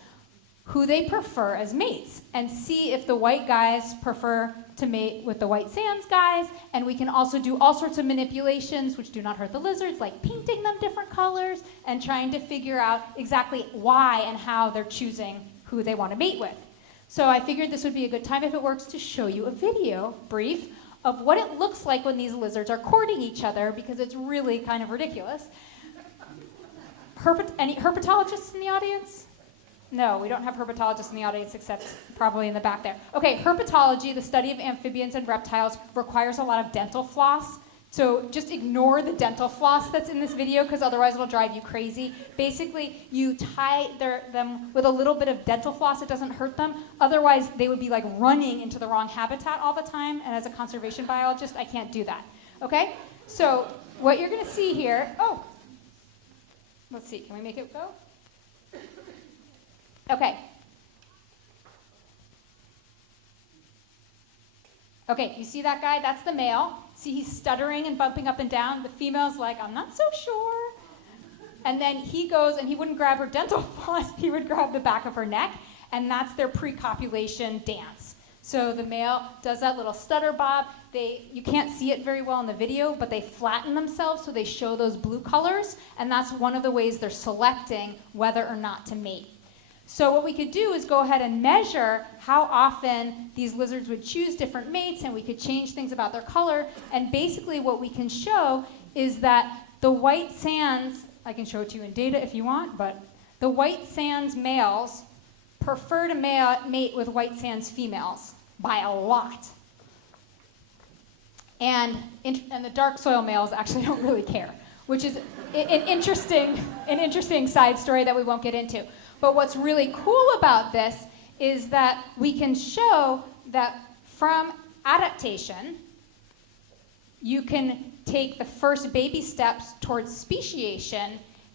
who they prefer as mates and see if the white guys prefer to mate with the white sands guys. And we can also do all sorts of manipulations which do not hurt the lizards, like painting them different colors and trying to figure out exactly why and how they're choosing who they want to mate with. So I figured this would be a good time, if it works, to show you a video, brief, of what it looks like when these lizards are courting each other, because it's really kind of ridiculous. Any herpetologists in the audience? No, we don't have herpetologists in the audience, except probably in the back there. Okay, herpetology, the study of amphibians and reptiles, requires a lot of dental floss. So just ignore the dental floss that's in this video, because otherwise it'll drive you crazy. Basically, you tie them with a little bit of dental floss. It doesn't hurt them. Otherwise, they would be like running into the wrong habitat all the time. And as a conservation biologist, I can't do that. Okay? So what you're going to see here, let's see. Can we make it go? Okay. Okay, you see that guy? That's the male. See, he's stuttering and bumping up and down. The female's like, I'm not so sure. And then he goes, and he wouldn't grab her dental floss, he would grab the back of her neck, and that's their pre-copulation dance. So the male does that little stutter bob. You can't see it very well in the video, but they flatten themselves so they show those blue colors, and that's one of the ways they're selecting whether or not to mate. So what we could do is go ahead and measure how often these lizards would choose different mates, and we could change things about their color. And basically what we can show is that the white sands, I can show it to you in data if you want, but the white sands males prefer to mate with white sands females by a lot. And the dark soil males actually don't really care, which is an interesting side story that we won't get into. But what's really cool about this is that we can show that from adaptation, you can take the first baby steps towards speciation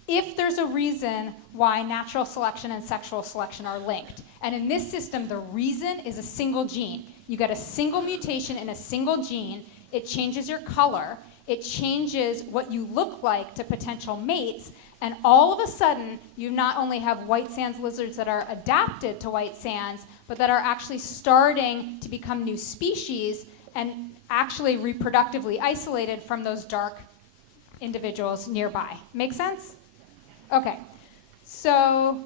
if there's a reason why natural selection and sexual selection are linked. And in this system, the reason is a single gene. You get a single mutation in a single gene. It changes your color. It changes what you look like to potential mates. And all of a sudden, you not only have white sands lizards that are adapted to white sands, but that are actually starting to become new species and actually reproductively isolated from those dark individuals nearby. Make sense? Okay. So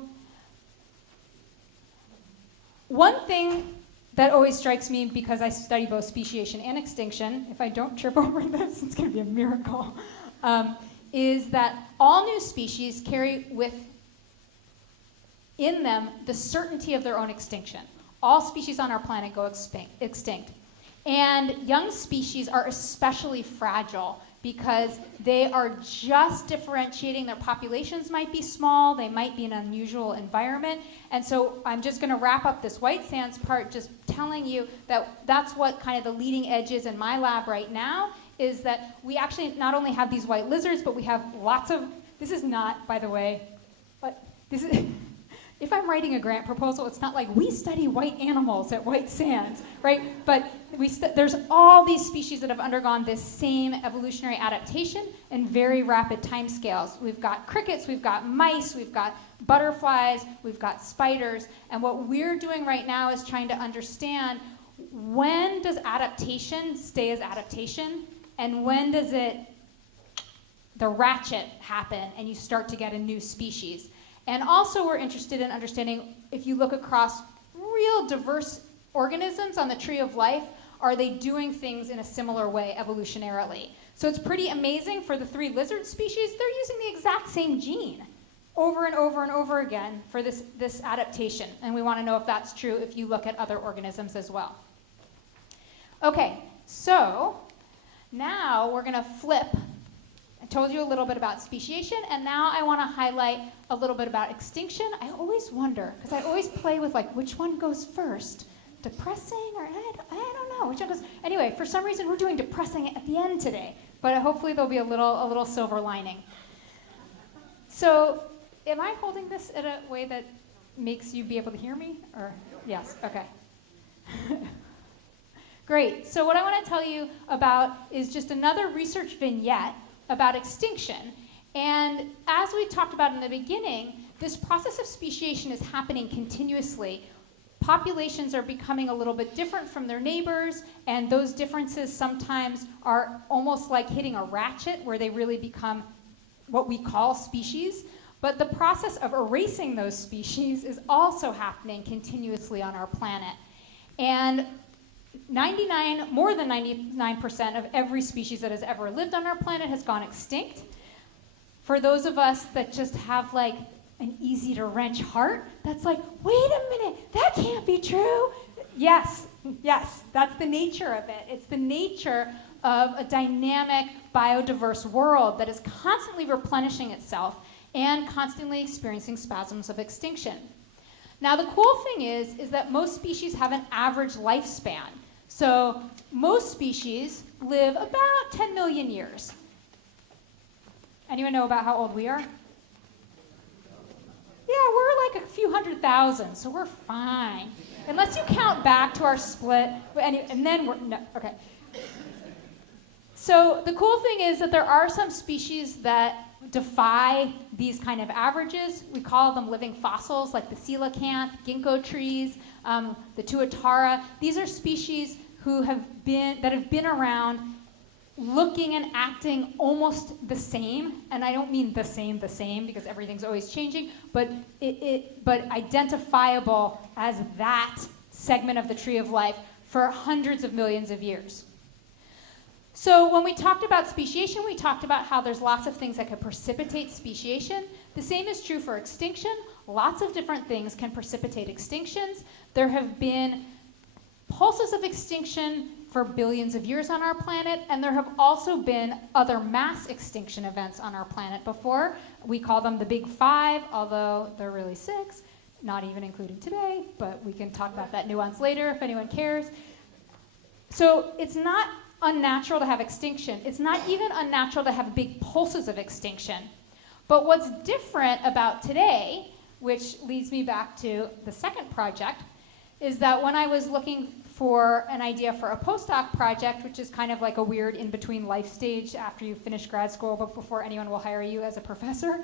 one thing that always strikes me, because I study both speciation and extinction, if I don't trip over this, it's going to be a miracle, is that all new species carry in them the certainty of their own extinction. All species on our planet go extinct. And young species are especially fragile because they are just differentiating. Their populations might be small, they might be in an unusual environment. And so I'm just going to wrap up this white sands part just telling you that that's what kind of the leading edge is in my lab right now, is that we actually not only have these white lizards, but we have lots of, this is not, by the way, but this if I'm writing a grant proposal, it's not like we study white animals at White Sands, right? But there's all these species that have undergone this same evolutionary adaptation in very rapid timescales. We've got crickets, we've got mice, we've got butterflies, we've got spiders, and what we're doing right now is trying to understand, when does adaptation stay as adaptation, and when does the ratchet happen and you start to get a new species? And also we're interested in understanding, if you look across real diverse organisms on the tree of life, are they doing things in a similar way evolutionarily? So it's pretty amazing for the 3 lizard species, they're using the exact same gene over and over and over again for this adaptation. And we want to know if that's true if you look at other organisms as well. Okay, so now we're going to flip. I told you a little bit about speciation, and now I want to highlight a little bit about extinction. I always wonder, because I always play with like, which one goes first? Depressing, or I don't know, which one goes? Anyway, for some reason we're doing depressing at the end today, but hopefully there'll be a little silver lining. So, am I holding this in a way that makes you be able to hear me? Or yes, okay. Great. So what I want to tell you about is just another research vignette about extinction. And as we talked about in the beginning, this process of speciation is happening continuously. Populations are becoming a little bit different from their neighbors, and those differences sometimes are almost like hitting a ratchet where they really become what we call species. But the process of erasing those species is also happening continuously on our planet. And more than 99% of every species that has ever lived on our planet has gone extinct. For those of us that just have like an easy to wrench heart, that's like, wait a minute, that can't be true. Yes, that's the nature of it. It's the nature of a dynamic, biodiverse world that is constantly replenishing itself and constantly experiencing spasms of extinction. Now, the cool thing is that most species have an average lifespan. So most species live about 10 million years. Anyone know about how old we are? Yeah, we're like a few 100,000, so we're fine. Unless you count back to our split, and then okay. So the cool thing is that there are some species that defy these kind of averages. We call them living fossils, like the coelacanth, ginkgo trees, the tuatara. These are species that have been around looking and acting almost the same, and I don't mean the same because everything's always changing, but identifiable as that segment of the tree of life for hundreds of millions of years. So when we talked about speciation, we talked about how there's lots of things that could precipitate speciation. The same is true for extinction. Lots of different things can precipitate extinctions. There have been pulses of extinction for billions of years on our planet, and there have also been other mass extinction events on our planet before. We call them the Big Five, although they're really 6, not even including today, but we can talk about that nuance later if anyone cares. So it's not unnatural to have extinction. It's not even unnatural to have big pulses of extinction. But what's different about today, which leads me back to the second project, is that when I was looking for an idea for a postdoc project, which is kind of like a weird in-between life stage after you finish grad school but before anyone will hire you as a professor,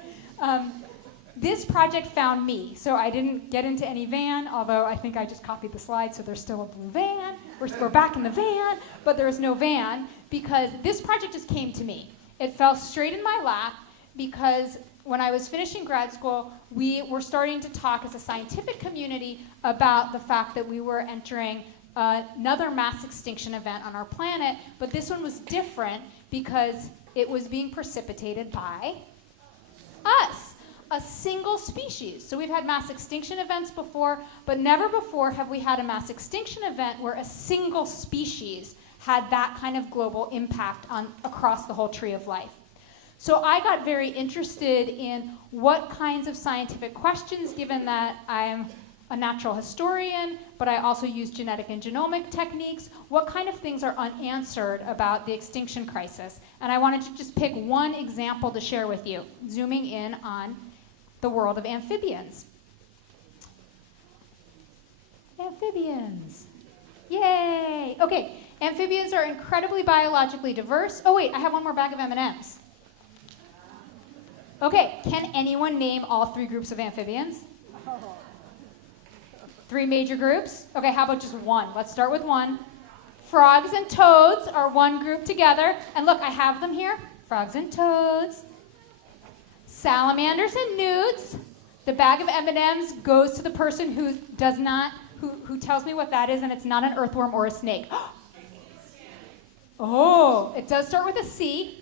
this project found me. So I didn't get into any van, although I think I just copied the slide, so there's still a blue van. We're back in the van, but there is no van because this project just came to me. It fell straight in my lap because when I was finishing grad school, we were starting to talk as a scientific community about the fact that we were entering another mass extinction event on our planet, but this one was different because it was being precipitated by us, a single species. So we've had mass extinction events before, but never before have we had a mass extinction event where a single species had that kind of global impact across the whole tree of life. So I got very interested in what kinds of scientific questions, given that I'm a natural historian, but I also use genetic and genomic techniques, what kind of things are unanswered about the extinction crisis? And I wanted to just pick one example to share with you, zooming in on the world of amphibians. Amphibians. Yay! Okay, amphibians are incredibly biologically diverse. Oh wait, I have one more bag of M&Ms. Okay, can anyone name all 3 groups of amphibians? 3 major groups? Okay, how about just one? Let's start with one. Frogs and toads are one group together. And look, I have them here. Frogs and toads. Salamanders and newts. The bag of M&Ms goes to the person who does not, who tells me what that is, and it's not an earthworm or a snake. Oh, it does start with a C.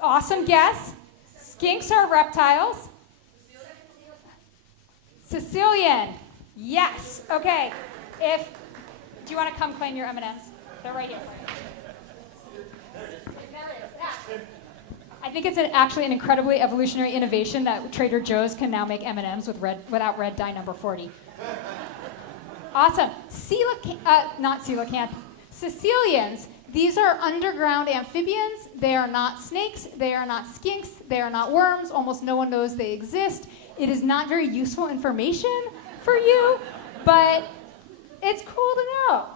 Awesome guess. Skinks are reptiles. Sicilian. Yes. Okay. Do you want to come claim your M&Ms? They're right here. I think it's actually an incredibly evolutionary innovation that Trader Joe's can now make M&Ms without red dye number 40. Awesome. Not coelacanth. Sicilians. These are underground amphibians. They are not snakes. They are not skinks. They are not worms. Almost no one knows they exist. It is not very useful information for you, but it's cool to know.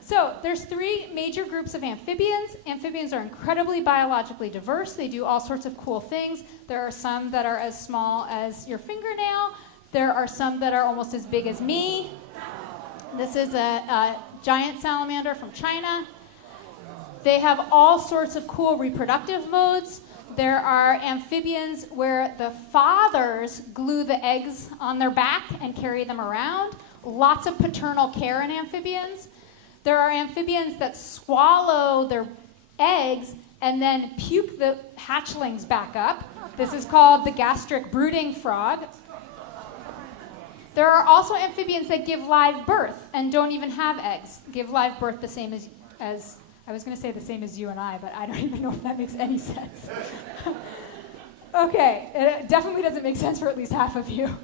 So there's 3 major groups of amphibians. Amphibians are incredibly biologically diverse. They do all sorts of cool things. There are some that are as small as your fingernail. There are some that are almost as big as me. This is a giant salamander from China. They have all sorts of cool reproductive modes. There are amphibians where the fathers glue the eggs on their back and carry them around. Lots of paternal care in amphibians. There are amphibians that swallow their eggs and then puke the hatchlings back up. This is called the gastric brooding frog. There are also amphibians that give live birth and don't even have eggs. Give live birth the same as I was going to say the same as you and I, but I don't even know if that makes any sense. Okay, it definitely doesn't make sense for at least half of you.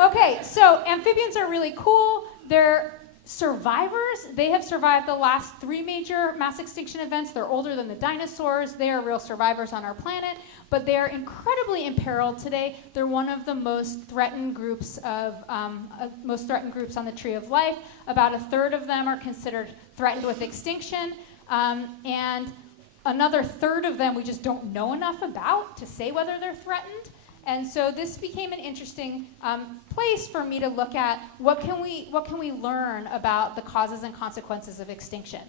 Okay, so amphibians are really cool. They're survivors. They have survived the last 3 major mass extinction events. They're older than the dinosaurs. They are real survivors on our planet, but they are incredibly imperiled today. They're one of the most threatened groups on the tree of life. About 1/3 of them are considered threatened with extinction, and another 1/3 of them we just don't know enough about to say whether they're threatened. And so this became an interesting place for me to look at what can we learn about the causes and consequences of extinction.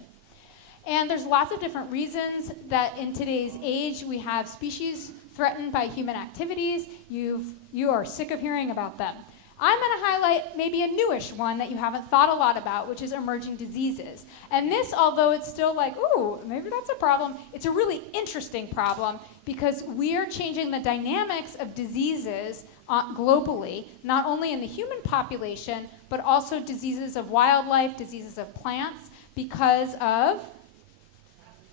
And there's lots of different reasons that in today's age we have species threatened by human activities. You are sick of hearing about them. I'm going to highlight maybe a newish one that you haven't thought a lot about, which is emerging diseases. And this, although it's still like, ooh, maybe that's a problem, it's a really interesting problem because we are changing the dynamics of diseases globally, not only in the human population, but also diseases of wildlife, diseases of plants, because of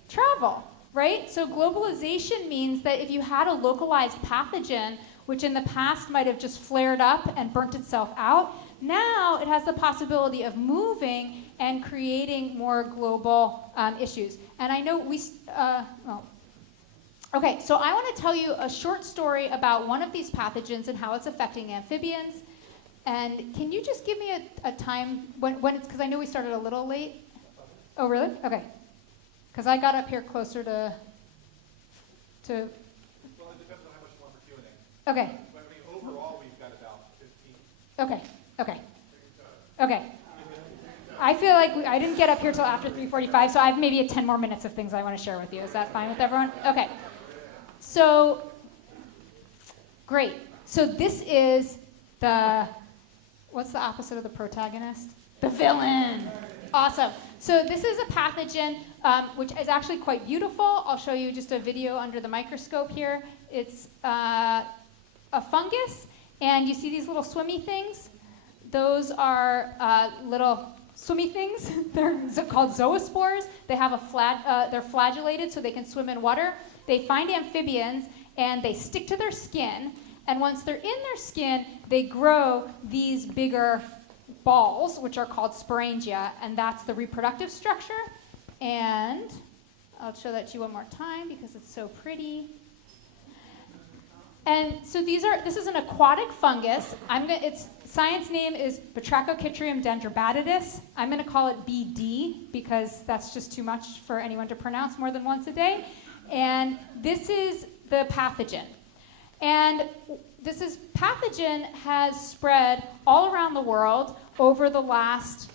travel, right? So globalization means that if you had a localized pathogen, which in the past might have just flared up and burnt itself out, now it has the possibility of moving and creating more global issues. And I know okay, so I want to tell you a short story about one of these pathogens and how it's affecting amphibians. And can you just give me a time when it's, because I know we started a little late. Oh, really? Okay. Because I got up here closer to. Well, it depends on how much you want for Q&A. Okay. But I mean, overall, we've got about 15. Okay. I feel like I didn't get up here till after 3:45, so I have maybe 10 more minutes of things I want to share with you. Is that fine with everyone? Okay. So, great. So this is what's the opposite of the protagonist? The villain. Awesome. So this is a pathogen which is actually quite beautiful. I'll show you just a video under the microscope here. It's a fungus, and you see these little swimmy things? Those are little swimmy things. They're called zoospores. They have they're flagellated so they can swim in water. They find amphibians, and they stick to their skin, and once they're in their skin, they grow these bigger balls, which are called sporangia, and that's the reproductive structure. And I'll show that to you one more time because it's so pretty. And so this is an aquatic fungus. science name is Batrachochytrium dendrobatidis. I'm going to call it BD because that's just too much for anyone to pronounce more than once a day. And this is the pathogen. And this pathogen has spread all around the world over the last,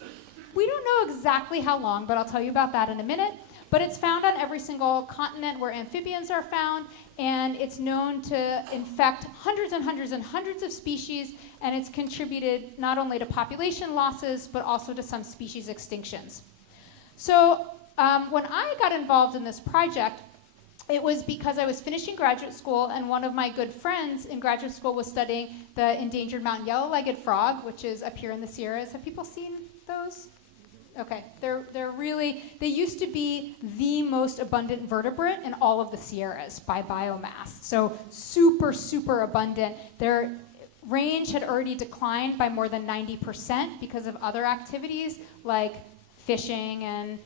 we don't know exactly how long, but I'll tell you about that in a minute. But it's found on every single continent where amphibians are found, and it's known to infect hundreds and hundreds and hundreds of species, and it's contributed not only to population losses, but also to some species extinctions. So when I got involved in this project, it was because I was finishing graduate school, and one of my good friends in graduate school was studying the endangered mountain yellow-legged frog, which is up here in the Sierras. Have people seen those? Okay, they used to be the most abundant vertebrate in all of the Sierras by biomass. So super, super abundant. Their range had already declined by more than 90% because of other activities like fishing and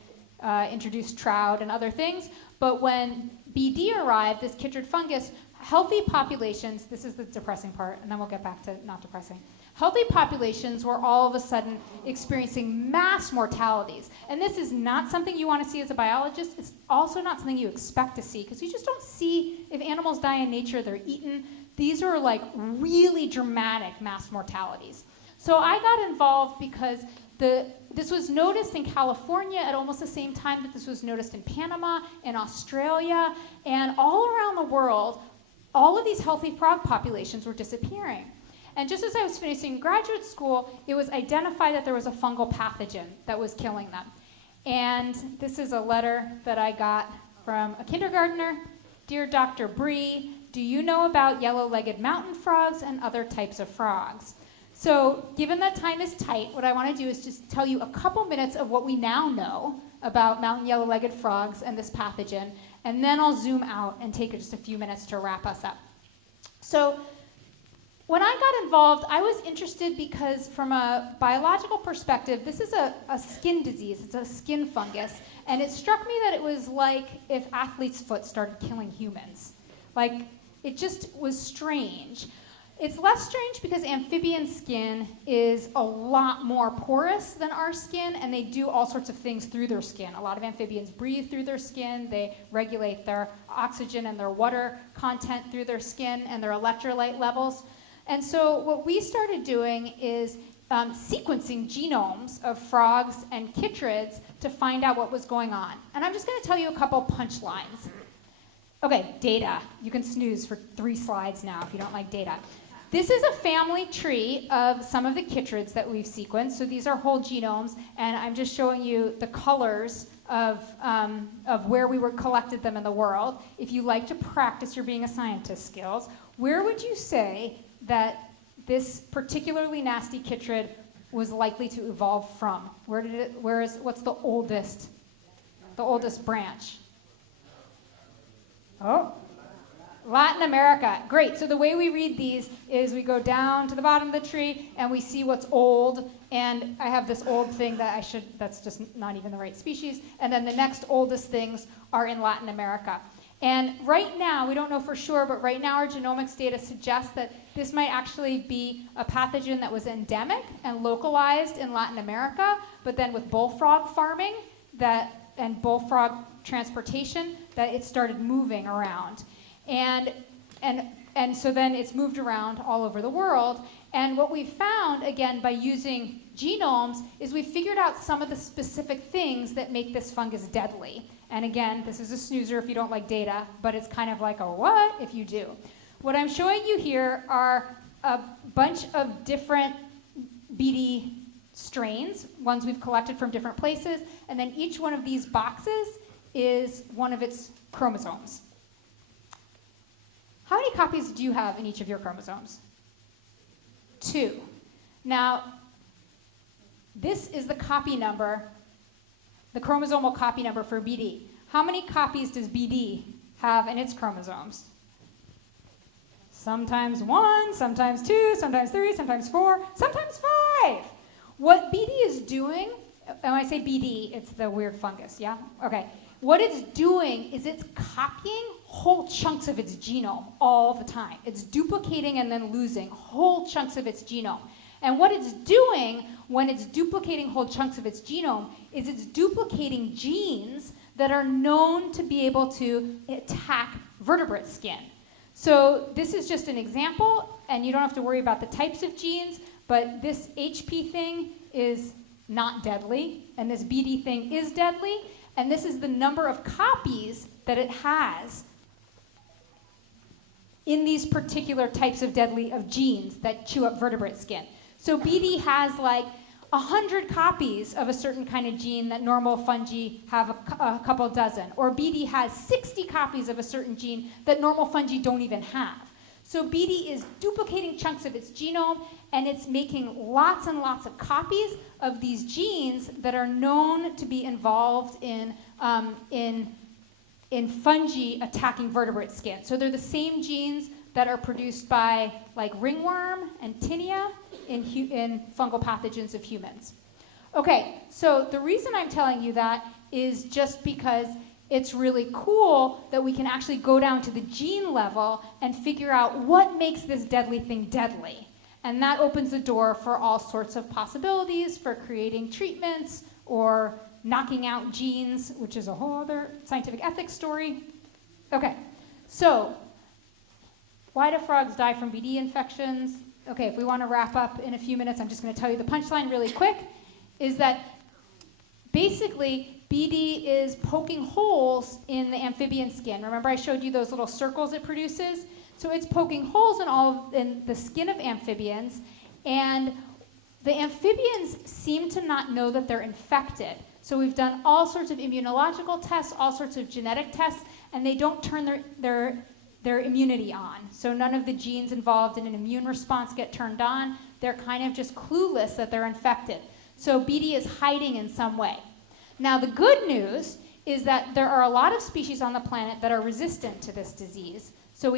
introduced trout and other things. But when BD arrived, this chytrid fungus, healthy populations, this is the depressing part, and then we'll get back to not depressing. Healthy populations were all of a sudden experiencing mass mortalities. And this is not something you want to see as a biologist. It's also not something you expect to see, because you just don't see, if animals die in nature, they're eaten. These are like really dramatic mass mortalities. So I got involved because this was noticed in California at almost the same time that this was noticed in Panama, in Australia, and all around the world, all of these healthy frog populations were disappearing. And just as I was finishing graduate school, it was identified that there was a fungal pathogen that was killing them. And this is a letter that I got from a kindergartner. Dear Dr. Bree, do you know about yellow-legged mountain frogs and other types of frogs? So given that time is tight, what I want to do is just tell you a couple minutes of what we now know about mountain yellow-legged frogs and this pathogen, and then I'll zoom out and take just a few minutes to wrap us up. So when I got involved, I was interested because from a biological perspective, this is a skin disease. It's a skin fungus. And it struck me that it was like if athlete's foot started killing humans. Like, it just was strange. It's less strange because amphibian skin is a lot more porous than our skin, and they do all sorts of things through their skin. A lot of amphibians breathe through their skin. They regulate their oxygen and their water content through their skin and their electrolyte levels. And so what we started doing is sequencing genomes of frogs and chytrids to find out what was going on. And I'm just going to tell you a couple punchlines. Okay, data. You can snooze for 3 slides now if you don't like data. This is a family tree of some of the chytrids that we've sequenced. So these are whole genomes, and I'm just showing you the colors of where we collected them in the world. If you like to practice your being a scientist skills, where would you say that this particularly nasty chytrid was likely to evolve from? What's the oldest branch? Oh, Latin America. Great. So the way we read these is we go down to the bottom of the tree and we see what's old. And I have this old thing that's just not even the right species. And then the next oldest things are in Latin America. And right now, we don't know for sure, but right now our genomics data suggests that this might actually be a pathogen that was endemic and localized in Latin America, but then with bullfrog farming and bullfrog transportation, that it started moving around. And so then it's moved around all over the world. And what we've found, again, by using genomes, is we've figured out some of the specific things that make this fungus deadly. And again, this is a snoozer if you don't like data, but it's kind of like a what if you do. What I'm showing you here are a bunch of different BD strains, ones we've collected from different places, and then each one of these boxes is one of its chromosomes. How many copies do you have in each of your chromosomes? 2. Now, this is the copy number, the chromosomal copy number for BD. How many copies does BD have in its chromosomes? Sometimes 1, sometimes 2, sometimes 3, sometimes 4, sometimes 5. What BD is doing, when I say BD, it's the weird fungus, yeah? Okay. What it's doing is it's copying whole chunks of its genome all the time. It's duplicating and then losing whole chunks of its genome. And what it's doing when it's duplicating whole chunks of its genome is it's duplicating genes that are known to be able to attack vertebrate skin. So this is just an example, and you don't have to worry about the types of genes, but this HP thing is not deadly, and this BD thing is deadly, and this is the number of copies that it has in these particular types of genes that chew up vertebrate skin. So BD has like 100 copies of a certain kind of gene that normal fungi have a couple dozen, or BD has 60 copies of a certain gene that normal fungi don't even have. So BD is duplicating chunks of its genome, and it's making lots and lots of copies of these genes that are known to be involved in fungi attacking vertebrate skin. So they're the same genes that are produced by like ringworm and tinea in fungal pathogens of humans. Okay, so the reason I'm telling you that is just because it's really cool that we can actually go down to the gene level and figure out what makes this deadly thing deadly. And that opens the door for all sorts of possibilities for creating treatments or knocking out genes, which is a whole other scientific ethics story. Okay, so why do frogs die from BD infections? Okay, if we want to wrap up in a few minutes, I'm just going to tell you the punchline really quick, is that basically BD is poking holes in the amphibian skin. Remember I showed you those little circles it produces? So it's poking holes in the skin of amphibians, and the amphibians seem to not know that they're infected. So we've done all sorts of immunological tests, all sorts of genetic tests, and they don't turn their immunity on. So none of the genes involved in an immune response get turned on. They're kind of just clueless that they're infected. So BD is hiding in some way. Now the good news is that there are a lot of species on the planet that are resistant to this disease. So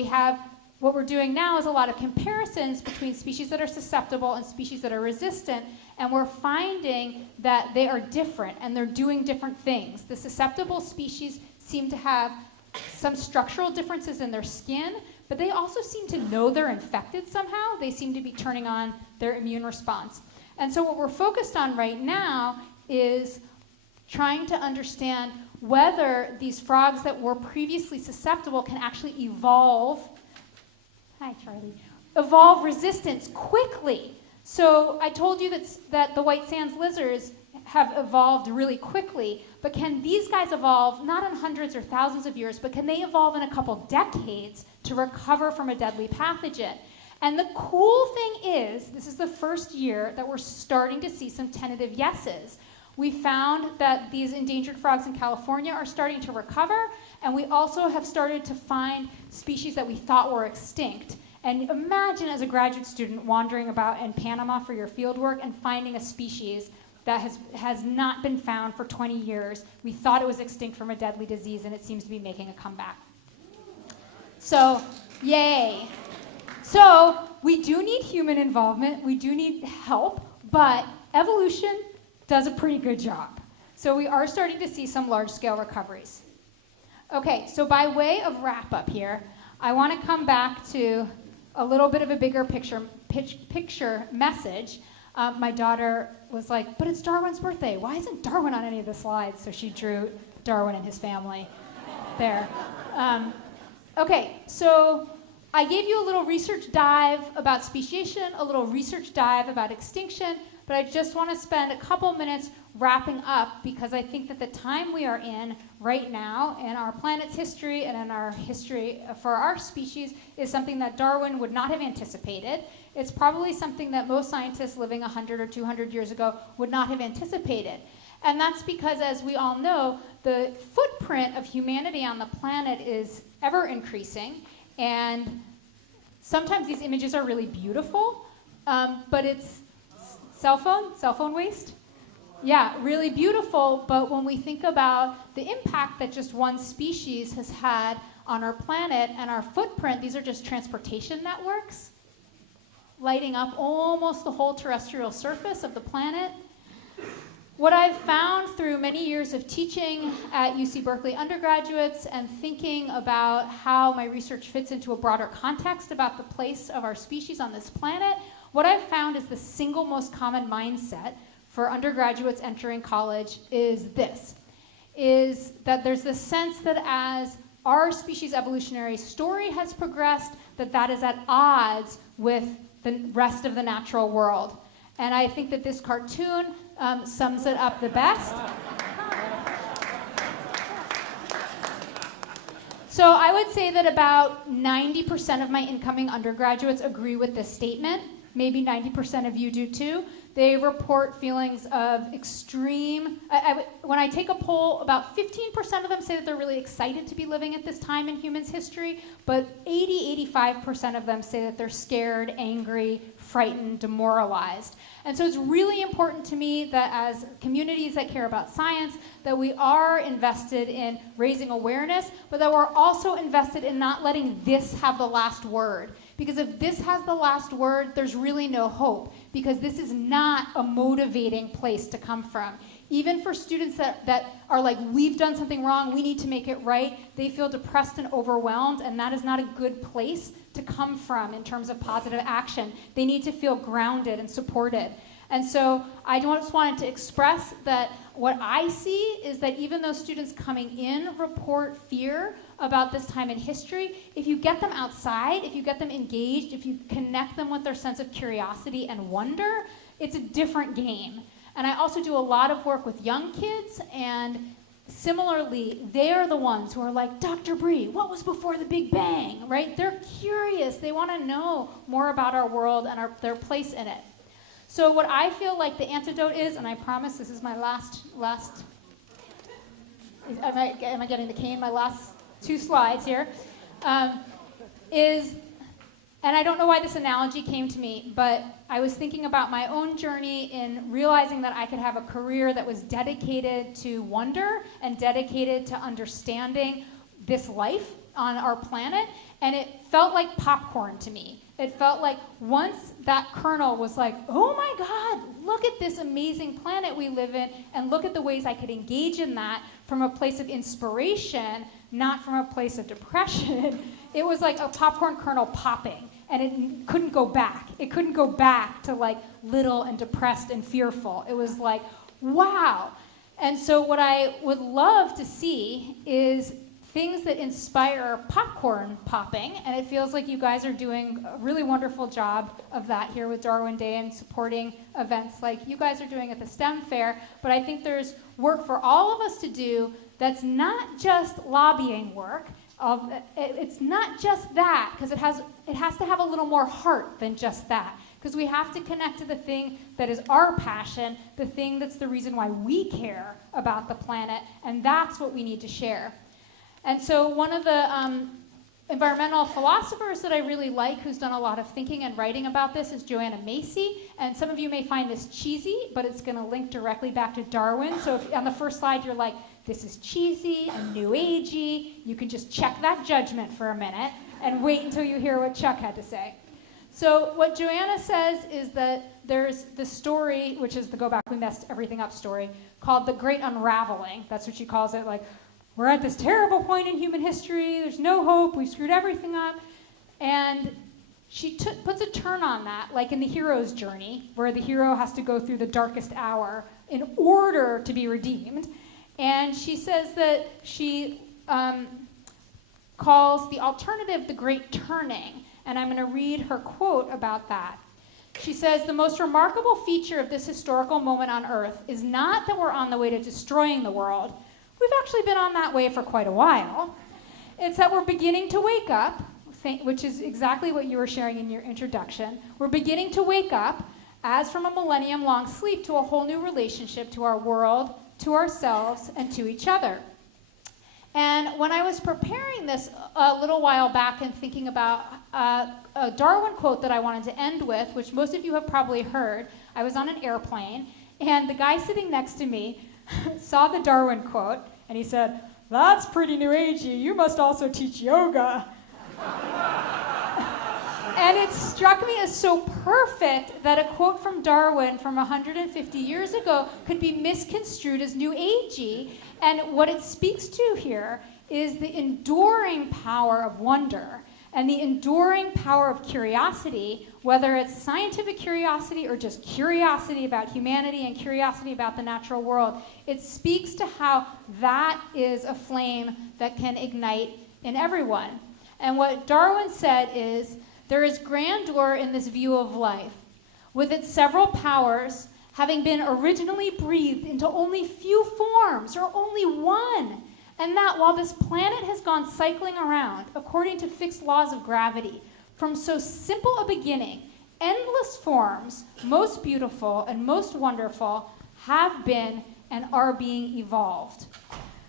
what we're doing now is a lot of comparisons between species that are susceptible and species that are resistant, and we're finding that they are different and they're doing different things. The susceptible species seem to have some structural differences in their skin, but they also seem to know they're infected somehow. They seem to be turning on their immune response. And so what we're focused on right now is trying to understand whether these frogs that were previously susceptible can actually evolve resistance quickly. So I told you that the white sands lizards have evolved really quickly, but can these guys evolve not in hundreds or thousands of years, but can they evolve in a couple decades to recover from a deadly pathogen? And the cool thing is, this is the first year that we're starting to see some tentative yeses. We found that these endangered frogs in California are starting to recover, and we also have started to find species that we thought were extinct. And imagine as a graduate student wandering about in Panama for your fieldwork and finding a species that has not been found for 20 years. We thought it was extinct from a deadly disease, and it seems to be making a comeback. So, yay. So, we do need human involvement, we do need help, but evolution does a pretty good job. So we are starting to see some large-scale recoveries. Okay, so by way of wrap-up here, I want to come back to a little bit of a bigger picture message. My daughter was like, but it's Darwin's birthday. Why isn't Darwin on any of the slides? So she drew Darwin and his family there. Okay, so I gave you a little research dive about speciation, a little research dive about extinction, but I just want to spend a couple minutes wrapping up because I think that the time we are in right now in our planet's history and in our history for our species is something that Darwin would not have anticipated. It's probably something that most scientists living 100 or 200 years ago would not have anticipated. And that's because, as we all know, the footprint of humanity on the planet is ever increasing. And sometimes these images are really beautiful, but it's cell phone waste. Yeah, really beautiful, but when we think about the impact that just one species has had on our planet and our footprint, these are just transportation networks lighting up almost the whole terrestrial surface of the planet. What I've found through many years of teaching at UC Berkeley undergraduates and thinking about how my research fits into a broader context about the place of our species on this planet, What I've found is the single most common mindset for undergraduates entering college is this, is that there's this sense that as our species' evolutionary story has progressed, that is at odds with the rest of the natural world. And I think that this cartoon sums it up the best. So I would say that about 90% of my incoming undergraduates agree with this statement. Maybe 90% of you do too. They report feelings of extreme, when I take a poll, about 15% of them say that they're really excited to be living at this time in humans' history, but 85% of them say that they're scared, angry, frightened, demoralized. And so it's really important to me that as communities that care about science, that we are invested in raising awareness, but that we're also invested in not letting this have the last word. Because if this has the last word, there's really no hope, because this is not a motivating place to come from. Even for students that are like, we've done something wrong, we need to make it right, they feel depressed and overwhelmed, and that is not a good place to come from in terms of positive action. They need to feel grounded and supported. And so I just wanted to express that what I see is that even though students coming in report fear about this time in history, if you get them outside, if you get them engaged, if you connect them with their sense of curiosity and wonder, it's a different game. And I also do a lot of work with young kids, and similarly, they're the ones who are like, Dr. Bree, what was before the Big Bang, right? They're curious. They want to know more about our world and their place in it. So what I feel like the antidote is, and I promise this is my last am I getting the cane? My last 2 slides here, is, and I don't know why this analogy came to me, but I was thinking about my own journey in realizing that I could have a career that was dedicated to wonder and dedicated to understanding this life on our planet, and it felt like popcorn to me. It felt like once that kernel was like, oh my God, look at this amazing planet we live in, and look at the ways I could engage in that from a place of inspiration, not from a place of depression. It was like a popcorn kernel popping, and it couldn't go back. It couldn't go back to like little and depressed and fearful. It was like, wow. And so what I would love to see is things that inspire popcorn popping, and it feels like you guys are doing a really wonderful job of that here with Darwin Day and supporting events like you guys are doing at the STEM Fair. But I think there's work for all of us to do that's not just lobbying work. It's not just that, because it has to have a little more heart than just that. Because we have to connect to the thing that is our passion, the thing that's the reason why we care about the planet, and that's what we need to share. And so one of the environmental philosophers that I really like, who's done a lot of thinking and writing about this, is Joanna Macy. And some of you may find this cheesy, but it's going to link directly back to Darwin. So if on the first slide you're like, this is cheesy and new agey, you can just check that judgment for a minute and wait until you hear what Chuck had to say. So what Joanna says is that there's this story, which is the Go Back, We Messed Everything Up story, called The Great Unraveling. That's what she calls it, like, we're at this terrible point in human history, there's no hope, we've screwed everything up. And she puts a turn on that, like in the hero's journey, where the hero has to go through the darkest hour in order to be redeemed. And she says that she calls the alternative the Great Turning. And I'm going to read her quote about that. She says, the most remarkable feature of this historical moment on Earth is not that we're on the way to destroying the world. We've actually been on that way for quite a while. It's that we're beginning to wake up, which is exactly what you were sharing in your introduction. We're beginning to wake up, as from a millennium-long sleep, to a whole new relationship to our world, to ourselves, and to each other. And when I was preparing this a little while back and thinking about a Darwin quote that I wanted to end with, which most of you have probably heard, I was on an airplane, and the guy sitting next to me saw the Darwin quote, and he said, that's pretty new agey, you must also teach yoga. And it struck me as so perfect that a quote from Darwin from 150 years ago could be misconstrued as new agey. And what it speaks to here is the enduring power of wonder. And the enduring power of curiosity, whether it's scientific curiosity or just curiosity about humanity and curiosity about the natural world, it speaks to how that is a flame that can ignite in everyone. And what Darwin said is, there is grandeur in this view of life, with its several powers having been originally breathed into only few forms, or only one, and that while this planet has gone cycling around, according to fixed laws of gravity, from so simple a beginning, endless forms, most beautiful and most wonderful, have been and are being evolved.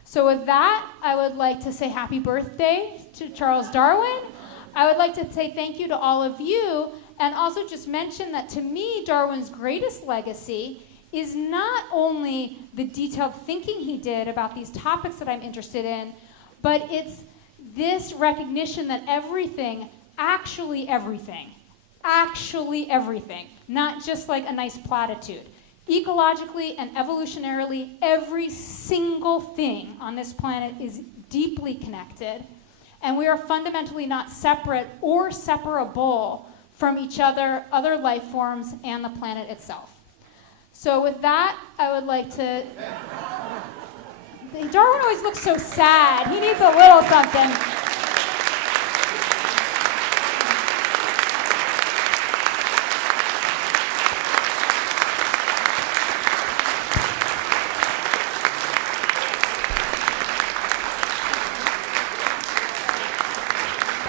So with that, I would like to say happy birthday to Charles Darwin. I would like to say thank you to all of you, and also just mention that to me, Darwin's greatest legacy is not only the detailed thinking he did about these topics that I'm interested in, but it's this recognition that everything, actually everything, not just like a nice platitude, ecologically and evolutionarily, every single thing on this planet is deeply connected, and we are fundamentally not separate or separable from each other, other life forms, and the planet itself. So with that, I would like to... Darwin always looks so sad. He needs a little something.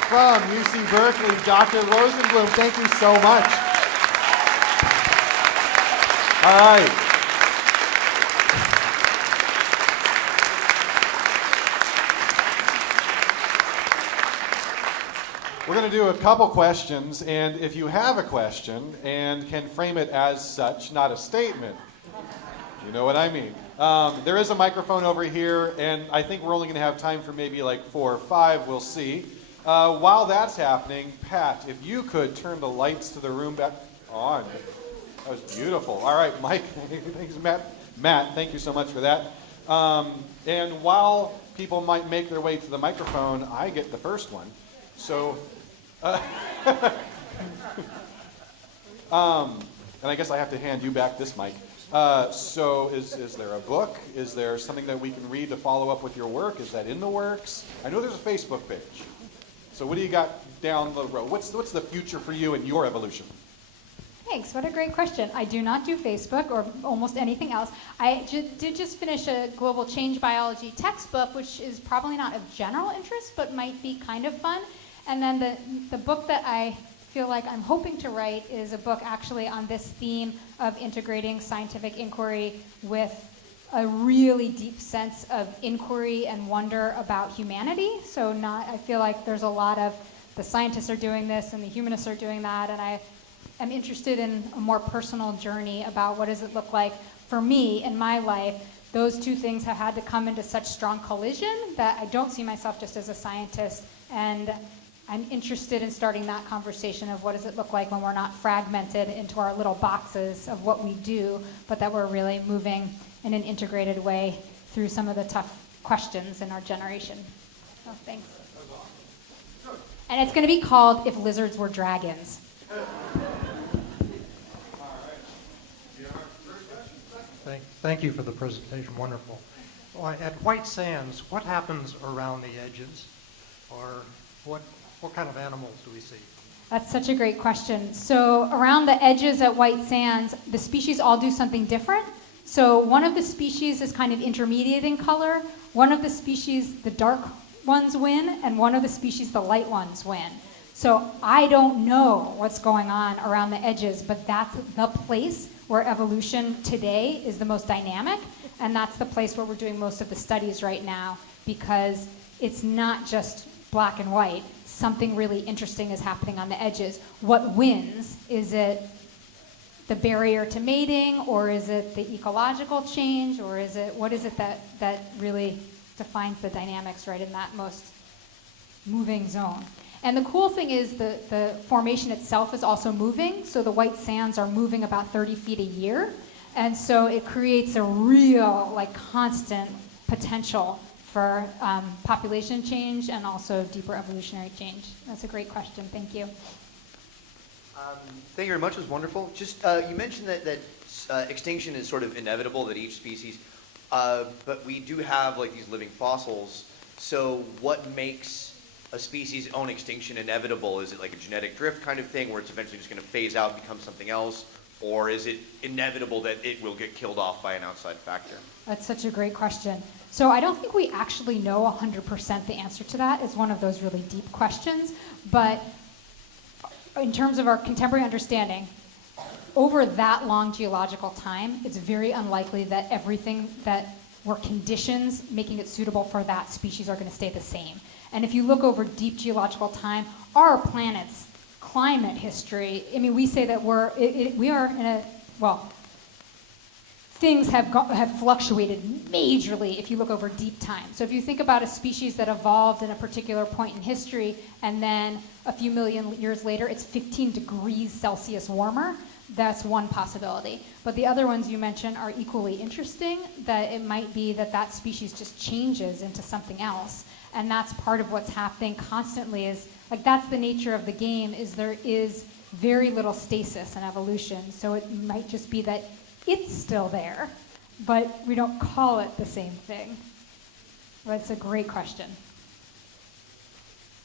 From UC Berkeley, Dr. Rosenblum, thank you so much. All right. We're going to do a couple questions, and if you have a question and can frame it as such, not a statement, you know what I mean. There is a microphone over here, and I think we're only going to have time for maybe like 4 or 5, we'll see. While that's happening, Pat, if you could turn the lights to the room back on. That was beautiful. All right, Mike, thanks, Matt. Matt, thank you so much for that. And while people might make their way to the microphone, I get the first one. So, and I guess I have to hand you back this mic. So is there a book? Is there something that we can read to follow up with your work? Is that in the works? I know there's a Facebook page. So what do you got down the road? What's the future for you and your evolution? Thanks. What a great question. I do not do Facebook or almost anything else. I did just finish a global change biology textbook, which is probably not of general interest, but might be kind of fun. And then the book that I feel like I'm hoping to write is a book actually on this theme of integrating scientific inquiry with a really deep sense of inquiry and wonder about humanity. So I feel like there's a lot of, the scientists are doing this and the humanists are doing that, and I am interested in a more personal journey about what does it look like for me in my life. Those two things have had to come into such strong collision that I don't see myself just as a scientist, and I'm interested in starting that conversation of what does it look like when we're not fragmented into our little boxes of what we do, but that we're really moving in an integrated way through some of the tough questions in our generation. So thanks. And it's going to be called If Lizards Were Dragons. Thank you for the presentation, wonderful. Well, at White Sands, what happens around the edges? Or what kind of animals do we see? That's such a great question. So around the edges at White Sands, the species all do something different. So one of the species is kind of intermediate in color. One of the species, the dark ones win, and one of the species, the light ones win. So I don't know what's going on around the edges, but that's the place where evolution today is the most dynamic, and that's the place where we're doing most of the studies right now, because it's not just black and white. Something really interesting is happening on the edges. What wins? Is it the barrier to mating, or is it the ecological change, or is it, what is it that really defines the dynamics right in that most moving zone? And the cool thing is the formation itself is also moving, so the white sands are moving about 30 feet a year, and so it creates a real, like, constant potential for population change and also deeper evolutionary change? That's a great question. Thank you. Thank you very much. It was wonderful. Just you mentioned that extinction is sort of inevitable, that each species, but we do have like these living fossils. So what makes a species' own extinction inevitable? Is it like a genetic drift kind of thing where it's eventually just going to phase out and become something else? Or is it inevitable that it will get killed off by an outside factor? That's such a great question. So I don't think we actually know 100% the answer to that. It's one of those really deep questions. But in terms of our contemporary understanding, over that long geological time, it's very unlikely that everything that were conditions making it suitable for that species are going to stay the same. And if you look over deep geological time, our planet's climate history, I mean, we say that we are in a, well, things have fluctuated majorly if you look over deep time. So if you think about a species that evolved in a particular point in history, and then a few million years later, it's 15 degrees Celsius warmer, that's one possibility. But the other ones you mentioned are equally interesting, that it might be that that species just changes into something else. And that's part of what's happening constantly is, like, that's the nature of the game, is there is very little stasis in evolution. So it might just be that it's still there, but we don't call it the same thing. But it's a great question.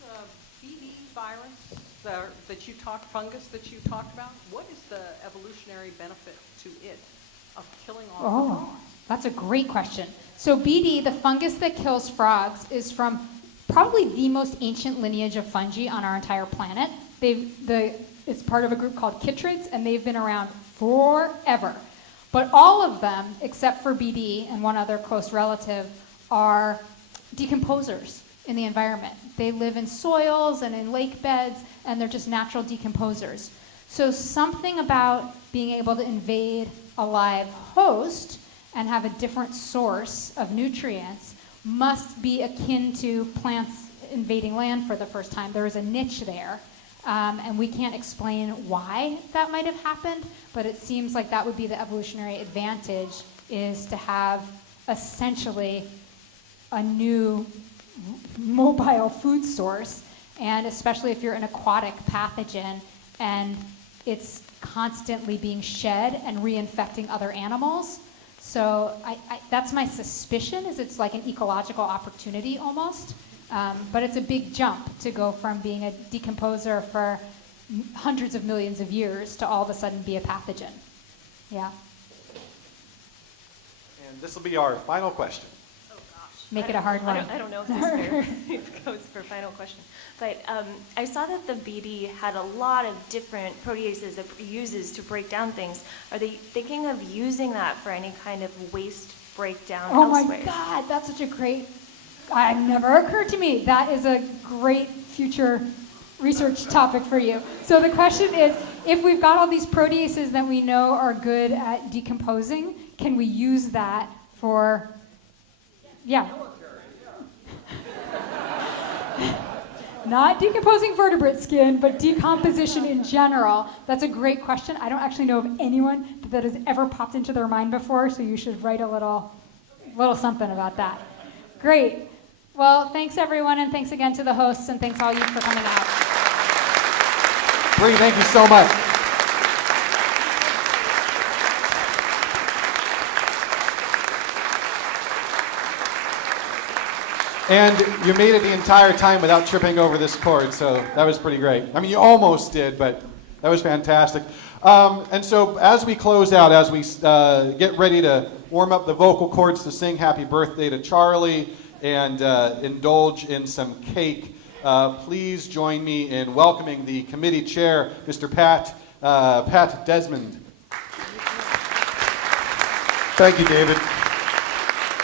The BD virus that you talked, fungus that you talked about, what is the evolutionary benefit to it of killing off the frogs? That's a great question. So BD, the fungus that kills frogs, is from probably the most ancient lineage of fungi on our entire planet. It's part of a group called chytrids, and they've been around forever. But all of them, except for BD and one other close relative, are decomposers in the environment. They live in soils and in lake beds, and they're just natural decomposers. So something about being able to invade a live host and have a different source of nutrients must be akin to plants invading land for the first time. There is a niche there, and we can't explain why that might have happened, but it seems like that would be the evolutionary advantage, is to have essentially a new mobile food source, and especially if you're an aquatic pathogen and it's constantly being shed and reinfecting other animals. So that's my suspicion, is it's like an ecological opportunity almost. But it's a big jump to go from being a decomposer for hundreds of millions of years to all of a sudden be a pathogen. Yeah. And this will be our final question. Oh gosh. Make it a hard one. I don't know if this goes for final question. But I saw that the BD had a lot of different proteases that it uses to break down things. Are they thinking of using that for any kind of waste breakdown elsewhere? My God, that's such a great, never occurred to me. That is a great future research topic for you. So the question is, if we've got all these proteases that we know are good at decomposing, can we use that for, yeah. Not decomposing vertebrate skin, but decomposition in general. That's a great question. I don't actually know of anyone that has ever popped into their mind before, so you should write a little something about that. Great. Well, thanks everyone, and thanks again to the hosts, and thanks all you for coming out. Bree, thank you so much. And you made it the entire time without tripping over this cord, so that was pretty great. I mean, you almost did, but that was fantastic. And so as we close out, as we get ready to warm up the vocal cords to sing Happy Birthday to Charlie and indulge in some cake, please join me in welcoming the committee chair, Mr. Pat Desmond. Thank you, David.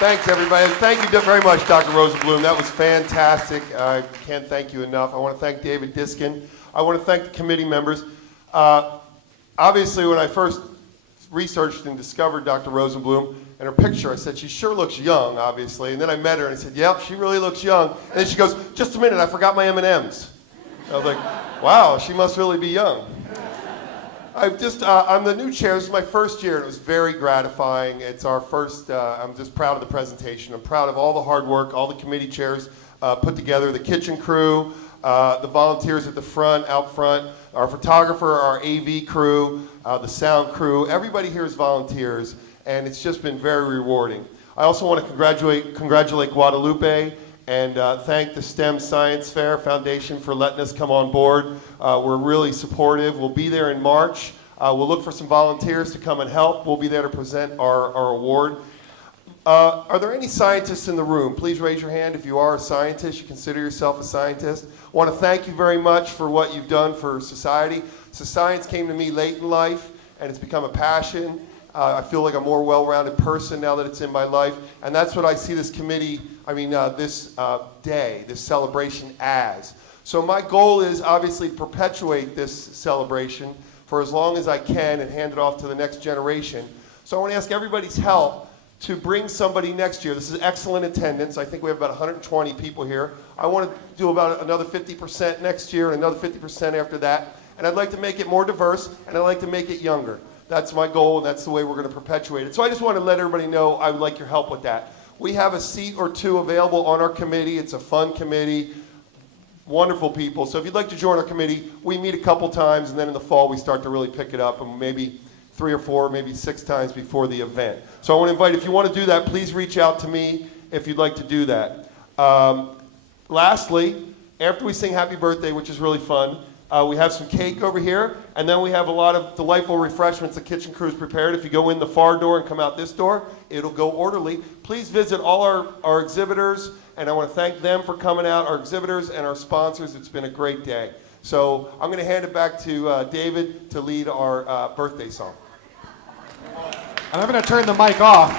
Thanks, everybody. Thank you very much, Dr. Rosenblum. That was fantastic. I can't thank you enough. I want to thank David Diskin. I want to thank the committee members. Obviously, when I first researched and discovered Dr. Rosenblum and her picture, I said, she sure looks young, obviously. And then I met her and I said, yep, she really looks young. And then she goes, just a minute, I forgot my M&Ms. I was like, wow, she must really be young. I'm the new chair. This is my first year, and it was very gratifying. It's our first, I'm just proud of the presentation. I'm proud of all the hard work, all the committee chairs put together, the kitchen crew, the volunteers at the front, out front, our photographer, our AV crew, the sound crew. Everybody here is volunteers, and it's just been very rewarding. I also want to congratulate Guadalupe and thank the STEM Science Fair Foundation for letting us come on board. We're really supportive. We'll be there in March. We'll look for some volunteers to come and help. We'll be there to present our award. Are there any scientists in the room? Please raise your hand if you are a scientist, you consider yourself a scientist. I want to thank you very much for what you've done for society. So science came to me late in life, and it's become a passion. I feel like a more well-rounded person now that it's in my life, and that's what I see this committee, this day, this celebration as. So my goal is obviously to perpetuate this celebration for as long as I can and hand it off to the next generation. So I want to ask everybody's help to bring somebody next year. This is excellent attendance. I think we have about 120 people here. I want to do about another 50% next year and another 50% after that. And I'd like to make it more diverse, and I'd like to make it younger. That's my goal, and that's the way we're going to perpetuate it. So I just want to let everybody know I would like your help with that. We have a seat or two available on our committee. It's a fun committee, wonderful people. So if you'd like to join our committee, we meet a couple times, and then in the fall we start to really pick it up, and maybe 3 or 4, maybe 6 times before the event. So I want to invite, if you want to do that, please reach out to me if you'd like to do that. Lastly, after we sing Happy Birthday, which is really fun, we have some cake over here, and then we have a lot of delightful refreshments the kitchen crew's prepared. If you go in the far door and come out this door, it'll go orderly. Please visit all our exhibitors, and I want to thank them for coming out, our exhibitors and our sponsors. It's been a great day. So I'm going to hand it back to David to lead our birthday song. And I'm going to turn the mic off.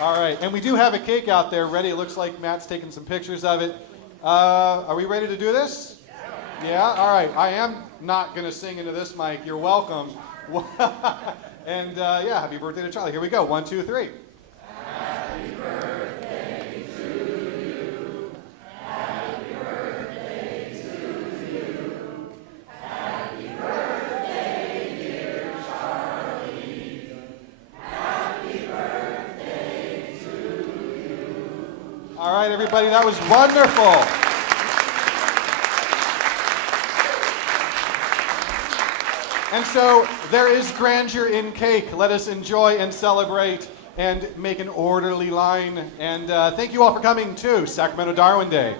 All right, and we do have a cake out there ready. It looks like Matt's taking some pictures of it. Are we ready to do this? Yeah? All right. I am not going to sing into this mic. You're welcome. And yeah, happy birthday to Charlie. Here we go. 1, 2, 3. Happy birthday to you. Happy birthday to you. Happy birthday, dear Charlie. Happy birthday to you. All right, everybody. That was wonderful. And so there is grandeur in cake. Let us enjoy and celebrate and make an orderly line. And thank you all for coming to Sacramento Darwin Day.